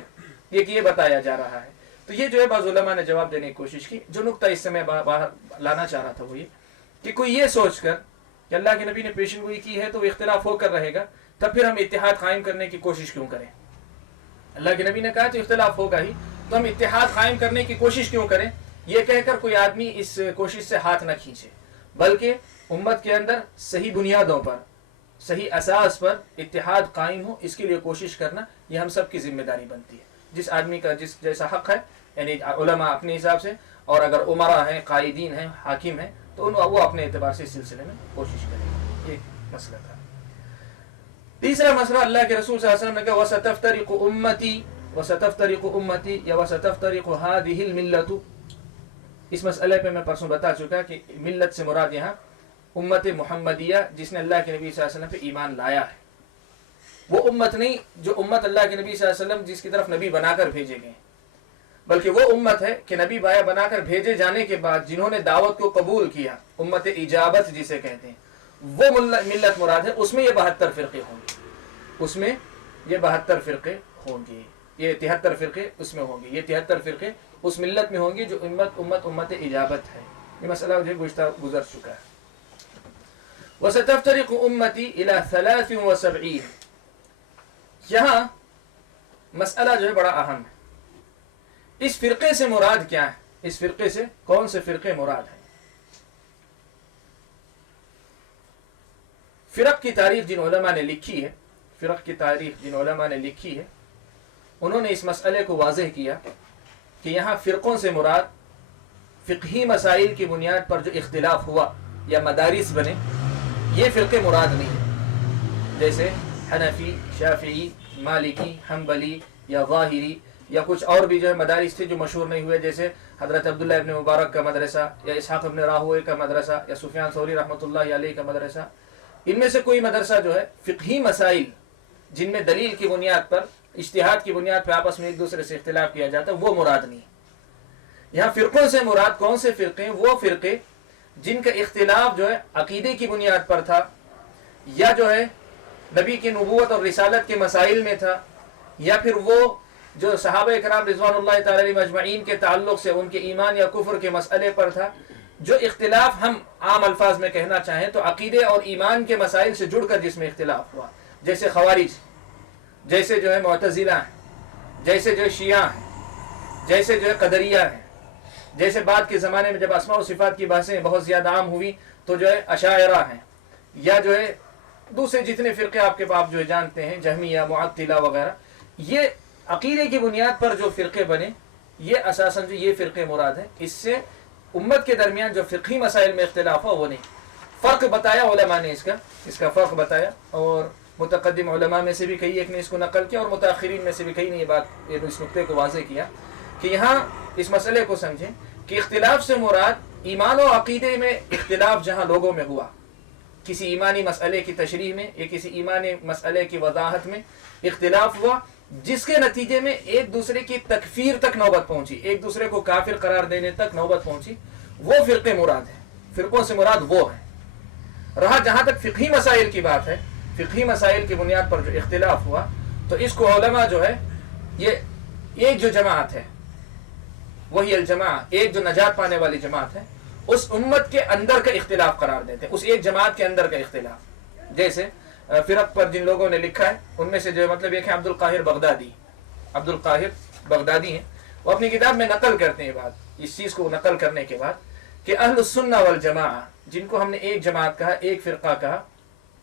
یہ بتایا جا رہا ہے. تو یہ جو ہے بعض علماء نے جواب دینے کی کوشش کی. جو نقطہ اس سے میں باہر لانا چاہ رہا تھا وہ یہ کہ کوئی یہ سوچ کر کہ اللہ کے نبی نے پیشن گوئی کی ہے تو وہ اختلاف ہو کر رہے گا، تب پھر ہم اتحاد قائم کرنے کی کوشش کیوں کریں؟ اللہ کے نبی نے کہا تو اختلاف ہوگا ہی، تو ہم اتحاد قائم کرنے کی کوشش کیوں کریں؟ یہ کہہ کر کوئی آدمی اس کوشش سے ہاتھ نہ کھینچے، بلکہ امت کے اندر صحیح بنیادوں پر، صحیح اساس پر اتحاد قائم ہو، اس کے لیے کوشش کرنا یہ ہم سب کی ذمہ داری بنتی ہے. جس آدمی کا جس جیسا حق ہے، یعنی علماء اپنے حساب سے، اور اگر عمرا ہیں، قائدین ہیں، حاکم ہیں، تو وہ اپنے اعتبار سے اس سلسلے میں کوشش کریں. یہ مسئلہ تھا. تیسرا مسئلہ اللہ کے رسول صلی اللہ علیہ وسلم نے کہا وَسَتَفْتَرِقُ أُمَّتِي یا وَسَتَفْتَرِقُ هَذِهِ الْمِلَّةُ. اس مسئلے پہ میں پرسوں بتا چکا کہ ملت سے مراد یہاں امت محمدیہ جس نے اللہ کے نبی صلی اللہ علیہ وسلم پہ ایمان لایا ہے. وہ امت نہیں جو امت اللہ کے نبی صلی اللہ علیہ وسلم جس کی طرف نبی بنا کر بھیجے گئے، بلکہ وہ امت ہے کہ نبی بایا بنا کر بھیجے جانے کے بعد جنہوں نے دعوت کو قبول کیا، امت اجابت جسے کہتے ہیں، وہ ملت مراد ہے. اس میں یہ 72 فرقے ہوں گے، اس میں یہ 72 فرقے ہوں گے، یہ 73 فرقے اس میں ہوں گے، یہ 73 فرقے اس ملت میں ہوں گے جو امت اجابت ہے. یہ مسئلہ مجھے گزر چکا ہے. وَسَتَفْتَرِقُ أُمَّتِي إِلَى 73. یہاں مسئلہ جو ہے بڑا اہم ہے. اس فرقے سے مراد کیا ہے؟ اس فرقے سے کون سے فرقے مراد ہیں؟ فرق کی تاریخ جن علماء نے لکھی ہے، انہوں نے اس مسئلے کو واضح کیا کہ یہاں فرقوں سے مراد فقہی مسائل کی بنیاد پر جو اختلاف ہوا یا مدارس بنے، یہ فرقے مراد نہیں ہیں. جیسے حنفی، شافعی، مالکی، حنبلی یا ظاہری یا کچھ اور بھی جو ہے مدارس تھے جو مشہور نہیں ہوئے، جیسے حضرت عبداللہ ابن مبارک کا مدرسہ یا اسحاق ابن راہوے کا مدرسہ یا سفیان ثوری رحمۃ اللہ علیہ کا مدرسہ. ان میں سے کوئی مدرسہ جو ہے فقہی مسائل جن میں دلیل کی بنیاد پر، اجتہاد کی بنیاد پر آپس میں ایک دوسرے سے اختلاف کیا جاتا ہے، وہ مراد نہیں. یہاں فرقوں سے مراد کون سے فرقے ہیں؟ وہ فرقے جن کا اختلاف جو ہے عقیدے کی بنیاد پر تھا، یا جو ہے نبی کی نبوت اور رسالت کے مسائل میں تھا، یا پھر وہ جو صحابہ کرام رضوان اللہ تعالی علیہم اجمعین کے تعلق سے ان کے ایمان یا کفر کے مسئلے پر تھا. جو اختلاف ہم عام الفاظ میں کہنا چاہیں تو عقیدے اور ایمان کے مسائل سے جڑ کر جس میں اختلاف ہوا، جیسے خوارج، جیسے جو ہے معتزلہ ہیں، جیسے جو شیعہ ہیں، جیسے جو ہے قدریہ ہیں، جیسے بعد کے زمانے میں جب اسماء و صفات کی بحثیں بہت زیادہ عام ہوئی تو جو ہے اشاعرہ ہیں، یا جو ہے دوسرے جتنے فرقے آپ کے پاس جو ہے جانتے ہیں، جہمیہ، معطلہ وغیرہ، یہ عقیدے کی بنیاد پر جو فرقے بنے، یہ اساساً جو یہ فرقے مراد ہیں. اس سے امت کے درمیان جو فقہی مسائل میں اختلاف ہو وہ نہیں. فرق بتایا علماء نے اس کا فرق بتایا، اور متقدم علماء میں سے بھی کئی ایک نے اس کو نقل کیا، اور متاخرین میں سے بھی کئی نے یہ بات اس نقطے کو واضح کیا کہ یہاں اس مسئلے کو سمجھیں کہ اختلاف سے مراد ایمان و عقیدے میں اختلاف جہاں لوگوں میں ہوا، کسی ایمانی مسئلے کی تشریح میں یا کسی ایمانی مسئلے کی وضاحت میں اختلاف ہوا، جس کے نتیجے میں ایک دوسرے کی تکفیر تک نوبت پہنچی، ایک دوسرے کو کافر قرار دینے تک نوبت پہنچی، وہ فرقے مراد ہیں. فرقوں سے مراد وہ ہیں. رہا جہاں تک فقہی مسائل کی بات ہے، فقہی مسائل کی بنیاد پر جو اختلاف ہوا تو اس کو علماء جو ہے یہ ایک جو جماعت ہے وہی الجماع، ایک جو نجات پانے والی جماعت ہے، اس امت کے اندر کا اختلاف قرار دیتے ہیں، اس ایک جماعت کے اندر کا اختلاف. جیسے فرق پر جن لوگوں نے لکھا ہے ان میں سے جو مطلب ایک ہے عبد القاہر بغدادی ہیں. وہ اپنی کتاب میں نقل کرتے ہیں بات، اس چیز کو نقل کرنے کے بعد کہ اہل السنہ والجماعہ، جن کو ہم نے ایک جماعت کہا، ایک فرقہ کہا،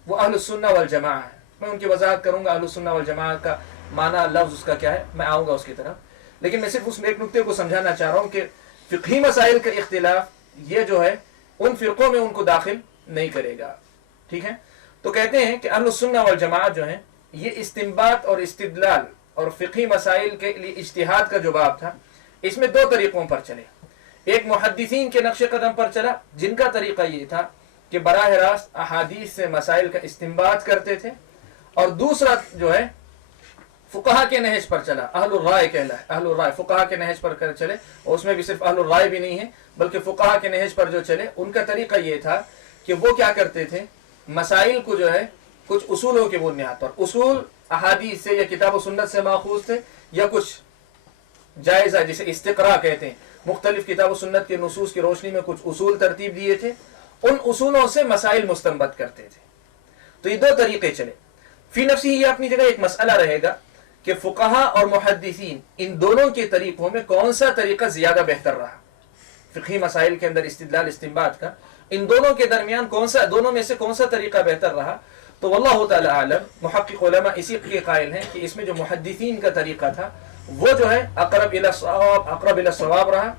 وہ اہل السنہ والجماعہ ہے. میں ان کی وضاحت کروں گا اہل السنہ والجماعہ کا معنی، لفظ اس کا کیا ہے، میں آؤں گا اس کی طرف. لیکن میں صرف اس میں ایک نقطے کو سمجھانا چاہ رہا ہوں کہ فقہی مسائل کا اختلاف یہ جو ہے ان فرقوں میں ان کو داخل نہیں کرے گا. ٹھیک ہے؟ تو کہتے ہیں کہ اہل السنہ والجماعت جو ہیں یہ استنباط اور استدلال اور فقہی مسائل کے لیے اجتہاد کا جو باب تھا، اس میں دو طریقوں پر چلے. ایک محدثین کے نقش قدم پر چلا، جن کا طریقہ یہ تھا کہ براہ راست احادیث سے مسائل کا استنباط کرتے تھے، اور دوسرا جو ہے فقہا کے نہج پر چلا، اہل الرائے کہلائے، اہل الرائے فقہا کے نہج پر چلے، اور اس میں بھی صرف اہل الرائے بھی نہیں ہے بلکہ فقہا کے نہج پر جو چلے، ان کا طریقہ یہ تھا کہ وہ کیا کرتے تھے، مسائل کو جو ہے کچھ اصولوں کی بنیاد پر، اصول احادیث سے یا کتاب و سنت سے ماخوذ تھے، یا کچھ جائزہ جسے استقراء کہتے ہیں، مختلف کتاب و سنت کے نصوص کی روشنی میں کچھ اصول ترتیب دیے تھے، ان اصولوں سے مسائل مستنبط کرتے تھے. تو یہ دو طریقے چلے. فی نفسی یہ اپنی جگہ ایک مسئلہ رہے گا کہ فقہا اور محدثین ان دونوں کے طریقوں میں کون سا طریقہ زیادہ بہتر رہا، فقہی مسائل کے اندر استدلال استنباط کا، ان دونوں کے درمیان دونوں میں سے کون سا طریقہ بہتر رہا. تو واللہ تعالی عالم، محقق علماء اسی کے قائل ہیں کہ اس میں جو محدثین کا طریقہ تھا وہ جو ہے اقرب الی الصواب رہا،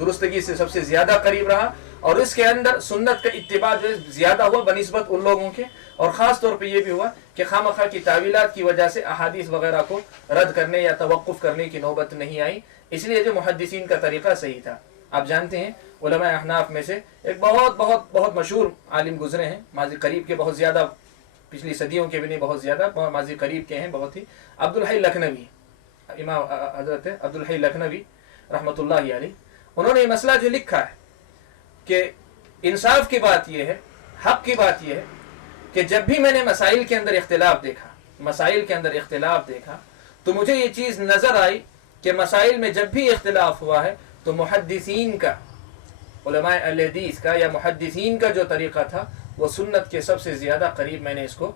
درستگی سے سب سے زیادہ قریب رہا، اور اس کے اندر سنت کا اتباع جو ہے زیادہ ہوا بنسبت ان لوگوں کے، اور خاص طور پہ یہ بھی ہوا کہ خامخواہ کی تعویلات کی وجہ سے احادیث وغیرہ کو رد کرنے یا توقف کرنے کی نوبت نہیں آئی. اس لیے جو محدثین کا طریقہ صحیح تھا. آپ جانتے ہیں علماء احناف میں سے ایک بہت بہت بہت مشہور عالم گزرے ہیں ماضی قریب کے، بہت زیادہ پچھلی صدیوں کے بھی نہیں، بہت زیادہ ماضی قریب کے ہیں بہت ہی، عبدالحی لکھنوی، امام حضرت عبدالحی لکھنوی رحمۃ اللہ علیہ. انہوں نے یہ مسئلہ جو لکھا ہے کہ انصاف کی بات یہ ہے، حق کی بات یہ ہے کہ جب بھی میں نے مسائل کے اندر اختلاف دیکھا تو مجھے یہ چیز نظر آئی کہ مسائل میں جب بھی اختلاف ہوا ہے تو محدثین کا، علماء اہل حدیث کا یا محدثین کا جو طریقہ تھا وہ سنت کے سب سے زیادہ قریب میں نے اس کو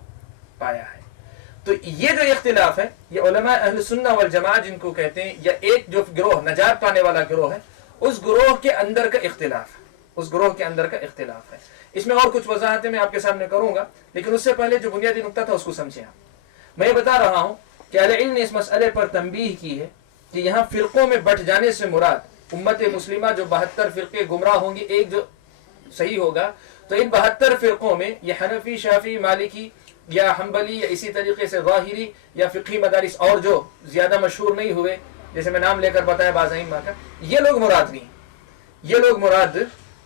پایا ہے. تو یہ جو اختلاف ہے یہ علماء اہل سنہ والجماعہ جن کو کہتے ہیں، یا ایک جو گروہ نجات پانے والا گروہ ہے، اس گروہ کے اندر کا اختلاف ہے. اس میں اور کچھ وضاحتیں میں آپ کے سامنے کروں گا، لیکن اس سے پہلے جو بنیادی نقطہ تھا اس کو سمجھیں. میں یہ بتا رہا ہوں کہ اہل علم نے اس مسئلے پر تنبیہ کی ہے کہ یہاں فرقوں میں بٹ جانے سے مراد امت مسلمہ جو 72 فرقے گمراہ ہوں گے، ایک جو صحیح ہوگا، تو ان 72 فرقوں میں یہ حنفی، شافعی، مالکی یا حنبلی یا اسی طریقے سے ظاہری یا فقہی مدارس اور جو زیادہ مشہور نہیں ہوئے، جیسے میں نام لے کر بتایا بعض ائمہ کا، یہ لوگ مراد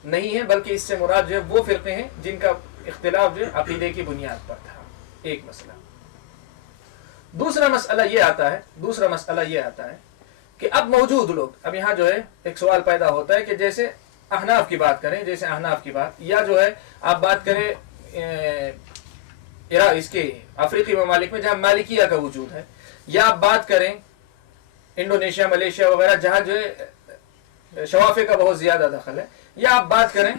نہیں ہیں، بلکہ اس سے مراد جو ہے وہ فرقے ہیں جن کا اختلاف جو ہے عقیدے کی بنیاد پر تھا. ایک مسئلہ. دوسرا مسئلہ یہ آتا ہے کہ اب موجود لوگ، اب یہاں جو ہے ایک سوال پیدا ہوتا ہے کہ جیسے احناف کی بات کریں، یا جو ہے آپ بات کریں اس کے افریقی ممالک میں جہاں مالکیہ کا وجود ہے، یا آپ بات کریں انڈونیشیا، ملیشیا وغیرہ جہاں جو ہے شوافے کا بہت زیادہ دخل ہے، یا آپ بات کریں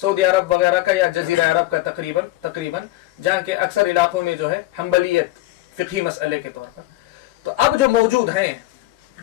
سعودی عرب وغیرہ کا یا جزیرہ عرب کا تقریباً جہاں کے اکثر علاقوں میں جو ہے حنبلیت فقہی مسئلے کے طور پر. تو اب جو موجود ہیں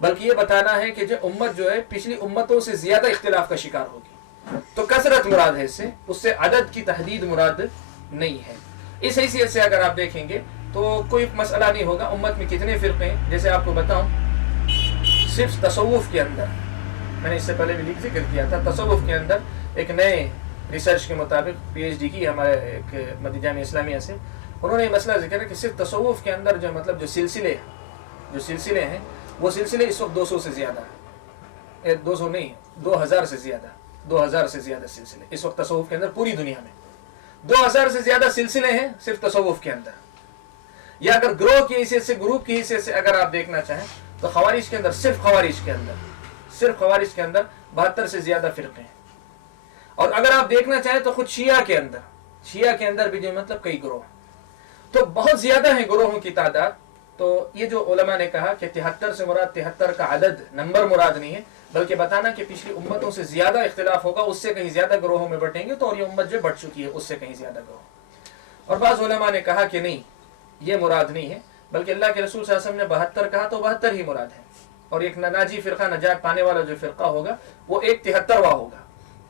بلکہ یہ بتانا ہے کہ جو امت جو ہے پچھلی امتوں سے زیادہ اختلاف کا شکار ہوگی. تو کثرت مراد ہے اس سے عدد کی تحدید مراد نہیں ہے. اس حیثیت سے اگر آپ دیکھیں گے تو کوئی مسئلہ نہیں ہوگا امت میں کتنے فرقے ہیں. جیسے آپ کو بتاؤں صرف تصوف کے اندر، میں نے اس سے پہلے بھی ذکر کیا تھا، تصوف کے اندر ایک نئے ریسرچ کے مطابق پی ایچ ڈی کی ہمارے ایک مدینہ جامعہ اسلامیہ سے، انہوں نے یہ مسئلہ ذکر ہے کہ صرف تصوف کے اندر جو مطلب جو سلسلے ہیں وہ سلسلے اس وقت 200 سے زیادہ ہے. 200 نہیں، 2000 سے زیادہ، 2000 سے زیادہ سلسلے اس وقت تصوف کے اندر پوری دنیا میں 2000 سے زیادہ سلسلے ہیں صرف تصوف کے اندر. یا اگر گروہ کی حیثیت سے، گروپ کی حیثیت سے اگر آپ دیکھنا چاہیں تو خوارج کے اندر، صرف خوارج کے اندر 72 سے زیادہ فرقے ہیں. اور اگر آپ دیکھنا چاہیں تو خود شیعہ کے اندر بھی جو مطلب کئی گروہ، تو بہت زیادہ ہیں گروہوں کی تعداد. تو یہ جو علماء نے کہا کہ 73 سے مراد 73 کا عدد نمبر مراد نہیں ہے، بلکہ بتانا کہ پچھلی امتوں سے زیادہ اختلاف ہوگا، اس سے کہیں زیادہ گروہوں میں بٹیں گے، تو اور یہ امت جو بٹ چکی ہے اس سے کہیں زیادہ گروہ. اور بعض علماء نے کہا کہ نہیں، یہ مراد نہیں ہے، بلکہ اللہ کے رسول صلی اللہ علیہ وسلم نے 72 کہا تو 72 ہی مراد ہے. اور ایک ناجی فرقہ، نجات پانے والا جو فرقہ ہوگا وہ ایک 73واں ہوگا.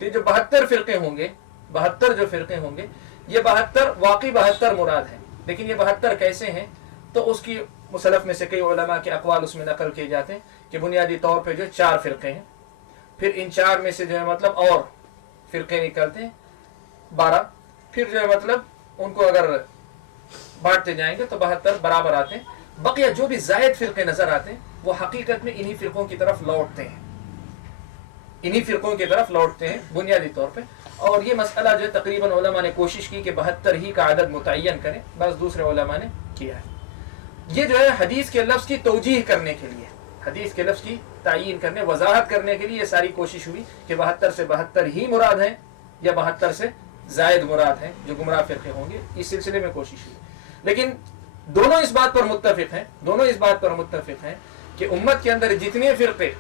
تو جو 72 فرقے ہوں گے، 72 جو فرقے ہوں گے، یہ 72 واقعی 72 مراد ہے. لیکن یہ 72 کیسے ہیں؟ تو اس کی مصنف میں سے کئی علماء کے اقوال اس میں نقل کیے جاتے ہیں کہ بنیادی طور پہ جو 4 فرقے ہیں، پھر ان 4 میں سے جو ہے مطلب اور فرقے نکلتے ہیں 12، پھر جو ہے مطلب ان کو اگر بانٹتے جائیں گے تو 72 برابر آتے ہیں. بقیہ جو بھی زائد فرقے نظر آتے ہیں وہ حقیقت میں انہی فرقوں کی طرف لوٹتے ہیں بنیادی طور پہ. اور یہ مسئلہ جو ہے تقریباً علماء نے کوشش کی کہ 72 ہی کا عدد متعین کریں، بعض دوسرے علماء نے کیا ہے. یہ جو ہے حدیث کے لفظ کی توجیح کرنے کے لیے، حدیث کے لفظ کی تعیین کرنے، وضاحت کرنے کے لیے یہ ساری کوشش ہوئی کہ 72 سے 72 ہی مراد ہیں یا 72 سے زائد مراد ہیں جو گمراہ فرقے ہوں گے. اس سلسلے میں کوشش ہوئی، لیکن دونوں اس بات پر متفق ہیں کہ امت کے اندر جتنے فرقے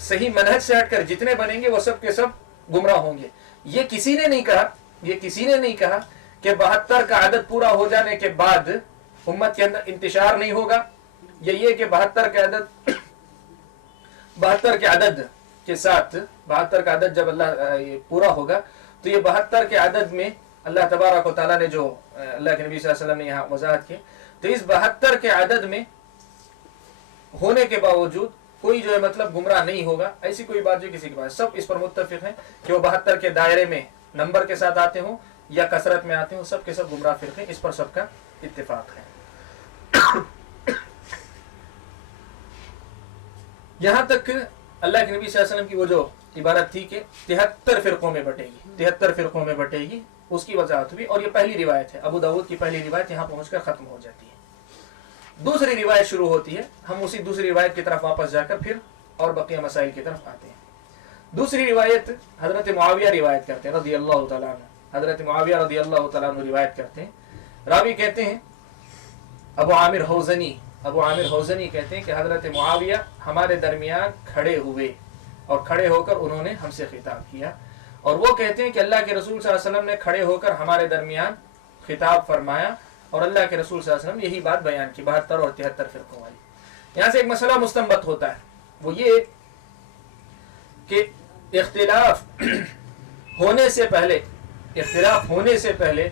صحیح منہج سے ہٹ کر جتنے بنیں گے وہ سب کے سب گمراہ ہوں گے. یہ کسی نے نہیں کہا کہ 72 کا عدد پورا ہو جانے کے بعد امت کے اندر انتشار نہیں ہوگا، یا یہ کہ 72 کے عدد کے ساتھ 72 کا عدد جب اللہ پورا ہوگا تو یہ 72 کے عدد میں اللہ تبارک و تعالیٰ نے جو اللہ کے نبی صلی اللہ علیہ وسلم نے یہاں وضاحت کی، تو اس 72 کے عدد میں ہونے کے باوجود کوئی جو ہے مطلب گمراہ نہیں ہوگا. ایسی کوئی بات جو کسی کے پاس، سب اس پر متفق ہیں کہ وہ 72 کے دائرے میں نمبر کے ساتھ آتے ہوں یا کثرت میں آتے ہوں، سب کے سب گمراہ فرقے، اس پر سب کا اتفاق ہے. یہاں تک اللہ کے نبی صلی اللہ علیہ وسلم کی وہ جو عبارت تھی کہ 73 فرقوں میں بٹے گی، اس کی وضاحت ہوئی. اور یہ پہلی روایت ہے، ابو داؤد کی پہلی روایت یہاں پہنچ کر ختم ہو جاتی ہے. دوسری روایت شروع ہوتی ہے، ہم اسی دوسری روایت کی طرف واپس جا کر پھر اور بقیہ مسائل کی طرف آتے ہیں. دوسری روایت حضرت معاویہ روایت کرتے ہیں رضی اللہ تعالیٰ عنہ، حضرت معاویہ رضی اللہ تعالیٰ عنہ روایت کرتے ہیں. راوی کہتے ہیں ابو عامر حوزنی کہتے ہیں کہ حضرت معاویہ ہمارے درمیان کھڑے ہوئے اور کھڑے ہو کر انہوں نے ہم سے خطاب کیا. اور وہ کہتے ہیں کہ اللہ کے رسول صلی اللہ علیہ وسلم نے کھڑے ہو کر ہمارے درمیان خطاب فرمایا اور اللہ کے رسول صلی اللہ علیہ وسلم یہی بات بیان کی 72 اور 73 فرقوں والی. یہاں سے ایک مسئلہ مستنبط ہوتا ہے، وہ یہ کہ اختلاف ہونے سے پہلے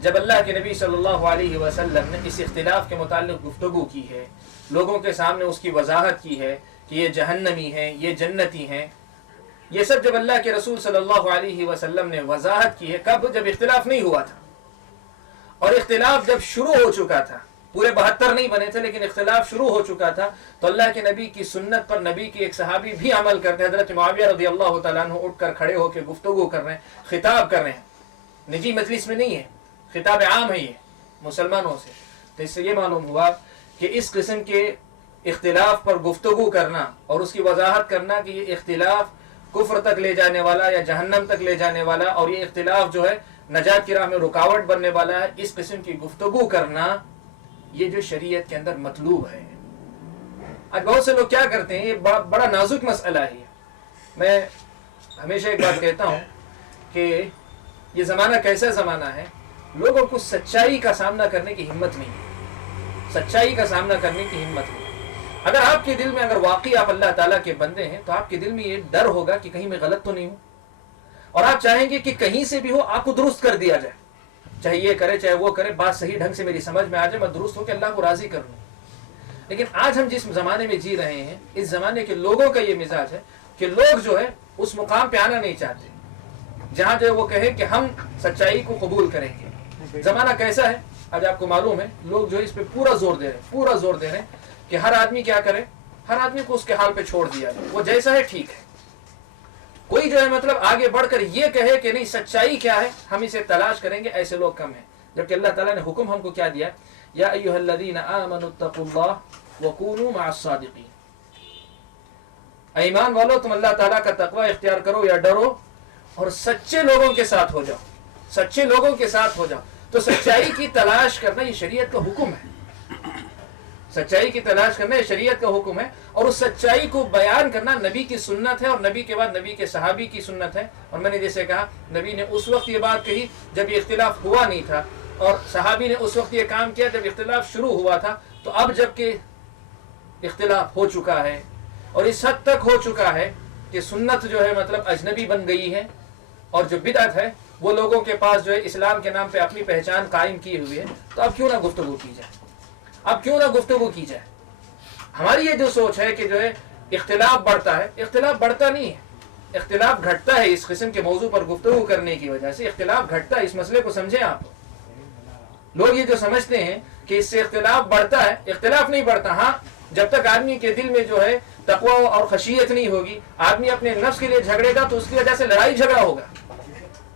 جب اللہ کے نبی صلی اللہ علیہ وسلم نے اس اختلاف کے متعلق گفتگو کی ہے، لوگوں کے سامنے اس کی وضاحت کی ہے کہ یہ جہنمی ہیں، یہ جنتی ہیں، یہ سب جب اللہ کے رسول صلی اللہ علیہ وسلم نے وضاحت کی ہے، کب؟ جب اختلاف نہیں ہوا تھا. اور اختلاف جب شروع ہو چکا تھا، پورے 72 نہیں بنے تھے لیکن اختلاف شروع ہو چکا تھا، تو اللہ کے نبی کی سنت پر نبی کے ایک صحابی بھی عمل کرتے ہیں. حضرت معاویہ رضی اللہ تعالیٰ عنہ اٹھ کر کھڑے ہو کے گفتگو کر رہے ہیں، خطاب کر رہے ہیں، نجی مجلس میں نہیں ہے، خطاب عام ہے یہ مسلمانوں سے. تو اس سے یہ معلوم ہوا کہ اس قسم کے اختلاف پر گفتگو کرنا اور اس کی وضاحت کرنا کہ یہ اختلاف کفر تک لے جانے والا یا جہنم تک لے جانے والا، اور یہ اختلاف جو ہے نجات کی راہ میں رکاوٹ بننے والا ہے، اس قسم کی گفتگو کرنا یہ جو شریعت کے اندر مطلوب ہے. آج بہت سے لوگ کیا کرتے ہیں، یہ بڑا نازک مسئلہ ہے. میں ہمیشہ ایک بات کہتا ہوں کہ یہ زمانہ کیسا زمانہ ہے، لوگوں کو سچائی کا سامنا کرنے کی ہمت نہیں ہے. اگر آپ کے دل میں اگر واقعی آپ اللہ تعالیٰ کے بندے ہیں تو آپ کے دل میں یہ ڈر ہوگا کہ کہیں میں غلط تو نہیں ہوں، اور آپ چاہیں گے کہ کہیں سے بھی ہو آپ کو درست کر دیا جائے، چاہے یہ کرے چاہے وہ کرے، بات صحیح ڈھنگ سے میری سمجھ میں آ جائے، میں درست ہو کے اللہ کو راضی کر لوں۔ لیکن آج ہم جس زمانے میں جی رہے ہیں، اس زمانے کے لوگوں کا یہ مزاج ہے کہ لوگ جو ہے اس مقام پہ آنا نہیں چاہتے جہاں جو ہے وہ کہیں کہ ہم سچائی کو قبول کریں گے۔ زمانہ کیسا ہے آج آپ کو معلوم ہے، لوگ جو ہے اس پہ پورا زور دے رہے ہیں کہ ہر آدمی کیا کرے، ہر آدمی کو اس کے حال پہ چھوڑ دیا جائے، وہ جیسا ہے ٹھیک ہے۔ کوئی جو ہے مطلب آگے بڑھ کر یہ کہے کہ نہیں سچائی کیا ہے ہم اسے تلاش کریں گے، ایسے لوگ کم ہیں۔ جبکہ اللہ تعالیٰ نے حکم ہم کو کیا دیا، یا ایھا الذین آمنوا اتقوا اللہ وکونوا مع الصادقین، ایمان والو تم اللہ تعالیٰ کا تقوی اختیار کرو یا ڈرو اور سچے لوگوں کے ساتھ ہو جاؤ، سچے لوگوں کے ساتھ ہو جاؤ۔ تو سچائی کی تلاش کرنا یہ شریعت کا حکم ہے، سچائی کی تلاش کرنا یہ شریعت کا حکم ہے، اور اس سچائی کو بیان کرنا نبی کی سنت ہے، اور نبی کے بعد نبی کے صحابی کی سنت ہے۔ اور میں نے جیسے کہا نبی نے اس وقت یہ بات کہی جب یہ اختلاف ہوا نہیں تھا، اور صحابی نے اس وقت یہ کام کیا جب اختلاف شروع ہوا تھا۔ تو اب جب کہ اختلاف ہو چکا ہے اور اس حد تک ہو چکا ہے کہ سنت جو ہے مطلب اجنبی بن گئی ہے، اور جو بدعت ہے وہ لوگوں کے پاس جو ہے اسلام کے نام پہ اپنی پہچان قائم کی ہوئی ہے، تو اب کیوں نہ گفتگو کی جائے، اب کیوں نہ گفتگو کی جائے۔ ہماری یہ جو سوچ ہے کہ جو ہے اختلاف بڑھتا ہے، اختلاف بڑھتا نہیں ہے، اختلاف گھٹتا ہے۔ اس قسم کے موضوع پر گفتگو کرنے کی وجہ سے اختلاف گھٹتا ہے، اس مسئلے کو سمجھیں آپ۔ لوگ یہ جو سمجھتے ہیں کہ اس سے اختلاف بڑھتا ہے، اختلاف نہیں بڑھتا۔ ہاں جب تک آدمی کے دل میں جو ہے تقوی اور خشیت نہیں ہوگی، آدمی اپنے نفس کے لیے جھگڑے گا تو اس کی وجہ سے لڑائی جھگڑا ہوگا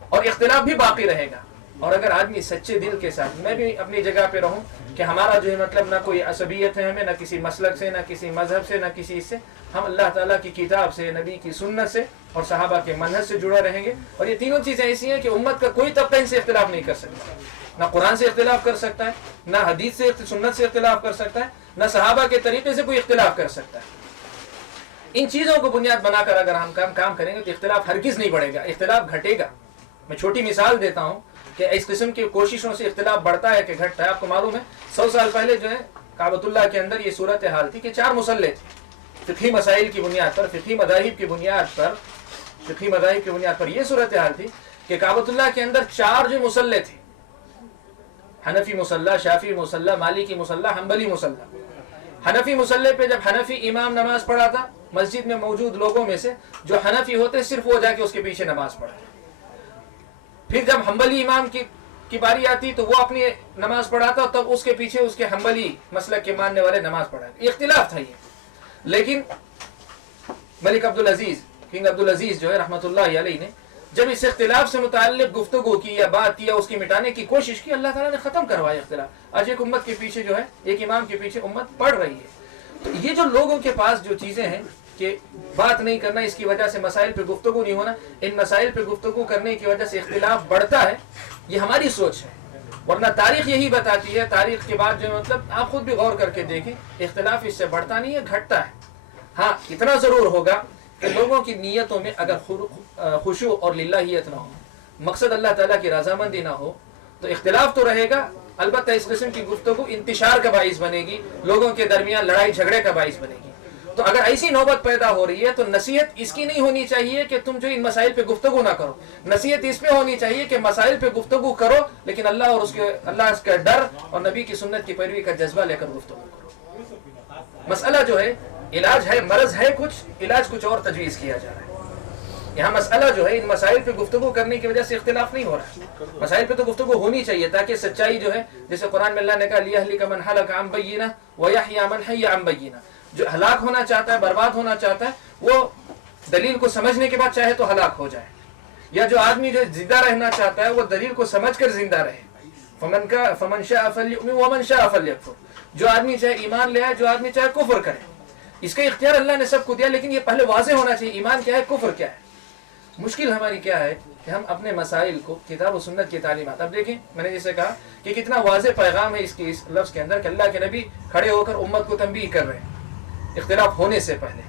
اور اختلاف بھی باقی رہے گا۔ اور اگر آدمی سچے دل کے ساتھ، میں بھی اپنی جگہ پہ رہوں کہ ہمارا جو ہے مطلب نہ کوئی عصبیت ہے ہمیں، نہ کسی مسلک سے، نہ کسی مذہب سے، نہ کسی سے، ہم اللہ تعالیٰ کی کتاب سے، نبی کی سنت سے اور صحابہ کے منہج سے جڑے رہیں گے۔ اور یہ تینوں چیزیں ایسی ہیں کہ امت کا کوئی طبقہ ان سے اختلاف نہیں کر سکتا، نہ قرآن سے اختلاف کر سکتا ہے، نہ حدیث سے سنت سے اختلاف کر سکتا ہے، نہ صحابہ کے طریقے سے کوئی اختلاف کر سکتا ہے۔ ان چیزوں کو بنیاد بنا کر اگر ہم کام کریں گے تو اختلاف ہرگز نہیں بڑھے گا، اختلاف گھٹے گا۔ میں چھوٹی مثال دیتا ہوں کہ اس قسم کی کوششوں سے اختلاف بڑھتا ہے کہ گھٹتا ہے۔ آپ کو معلوم ہے 100 سال پہلے جو ہے کعبۃ اللہ کے اندر یہ صورتحال تھی کہ 4 مصلے تھے، فقہی مسائل کی بنیاد پر، فقہی مذاہب کی بنیاد پر یہ صورتحال تھی کہ کعبۃ اللہ کے اندر 4 جو مصلے تھے، حنفی مصلی، شافعی مصلی، مالکی مصلی، حنبلی مصلی۔ حنفی مصلی پہ جب حنفی امام نماز پڑھا تھا، مسجد میں موجود لوگوں میں سے جو حنفی ہوتے صرف وہ جا کے اس کے پیچھے نماز پڑھتے۔ پھر جب حنبلی امام کی باری آتی تو وہ اپنی نماز پڑھاتا، تب اس کے پیچھے اس کے حنبلی مسلک کے ماننے والے نماز پڑھاتے۔ اختلاف تھا یہ، لیکن ملک عبدالعزیز، کنگ عبدالعزیز جو ہے رحمۃ اللہ علیہ نے جب اس اختلاف سے متعلق گفتگو کی یا بات کی یا اس کی مٹانے کی کوشش کی، اللہ تعالیٰ نے ختم کروایا اختلاف۔ آج ایک امت کے پیچھے جو ہے، ایک امام کے پیچھے امت پڑھ رہی ہے۔ تو یہ جو لوگوں کے پاس جو چیزیں ہیں کہ بات نہیں کرنا، اس کی وجہ سے مسائل پہ گفتگو نہیں ہونا، ان مسائل پہ گفتگو کرنے کی وجہ سے اختلاف بڑھتا ہے، یہ ہماری سوچ ہے۔ ورنہ تاریخ یہی بتاتی ہے، تاریخ کے بعد جو مطلب آپ خود بھی غور کر کے دیکھیں، اختلاف اس سے بڑھتا نہیں ہے، گھٹتا ہے۔ ہاں اتنا ضرور ہوگا کہ لوگوں کی نیتوں میں اگر خشوع اور للہیت نہ ہو، مقصد اللہ تعالیٰ کی رضامندی نہ ہو، تو اختلاف تو رہے گا، البتہ اس قسم کی گفتگو انتشار کا باعث بنے گی، لوگوں کے درمیان لڑائی جھگڑے کا باعث بنے گی۔ تو اگر ایسی نوبت پیدا ہو رہی ہے تو نصیحت اس کی نہیں ہونی چاہیے کہ تم جو ان مسائل پہ گفتگو نہ کرو، نصیحت اس پہ ہونی چاہیے کہ مسائل پہ گفتگو کرو، لیکن اللہ اور اس کا ڈر اور نبی کی سنت کی پیروی کا جذبہ لے کر گفتگو کرو۔ مسئلہ جو ہے علاج ہے، مرض ہے کچھ، علاج کچھ اور تجویز کیا جا رہا ہے۔ یہاں مسئلہ جو ہے ان مسائل پہ گفتگو کرنے کی وجہ سے اختلاف نہیں ہو رہا، مسائل پہ تو گفتگو ہونی چاہیے تاکہ سچائی جو ہے، جیسے قرآن میں اللہ نے کہا لِيَهْلِكَ مَنْ هَلَكَ عَنْ بَيِّنَةٍ وَيَحْيَىٰ مَنْ حَيَّ عَنْ بَيِّنَةٍ۔ جو ہلاک ہونا چاہتا ہے، برباد ہونا چاہتا ہے، وہ دلیل کو سمجھنے کے بعد چاہے تو ہلاک ہو جائے، یا جو آدمی جو زندہ رہنا چاہتا ہے وہ دلیل کو سمجھ کر زندہ رہے۔ فَمَنْ شَاءَ فَلْيُؤْمِنْ وَمَنْ شَاءَ فَلْيَكْفُرْ۔ جو آدمی چاہے ایمان لے آئے، جو آدمی چاہے کفر کرے، اس کا اختیار اللہ نے سب کو دیا، لیکن یہ پہلے واضح ہونا چاہیے ایمان کیا ہے، کفر کیا ہے۔ مشکل ہماری کیا ہے کہ ہم اپنے مسائل کو کتاب و سنت کی تعلیمات، اب دیکھیں میں نے جیسے کہا کہ کتنا واضح پیغام ہے اس لفظ کے اندر کہ اللہ کے نبی کھڑے ہو کر امت کو تنبیہ کر رہے ہیں اختلاف ہونے سے پہلے،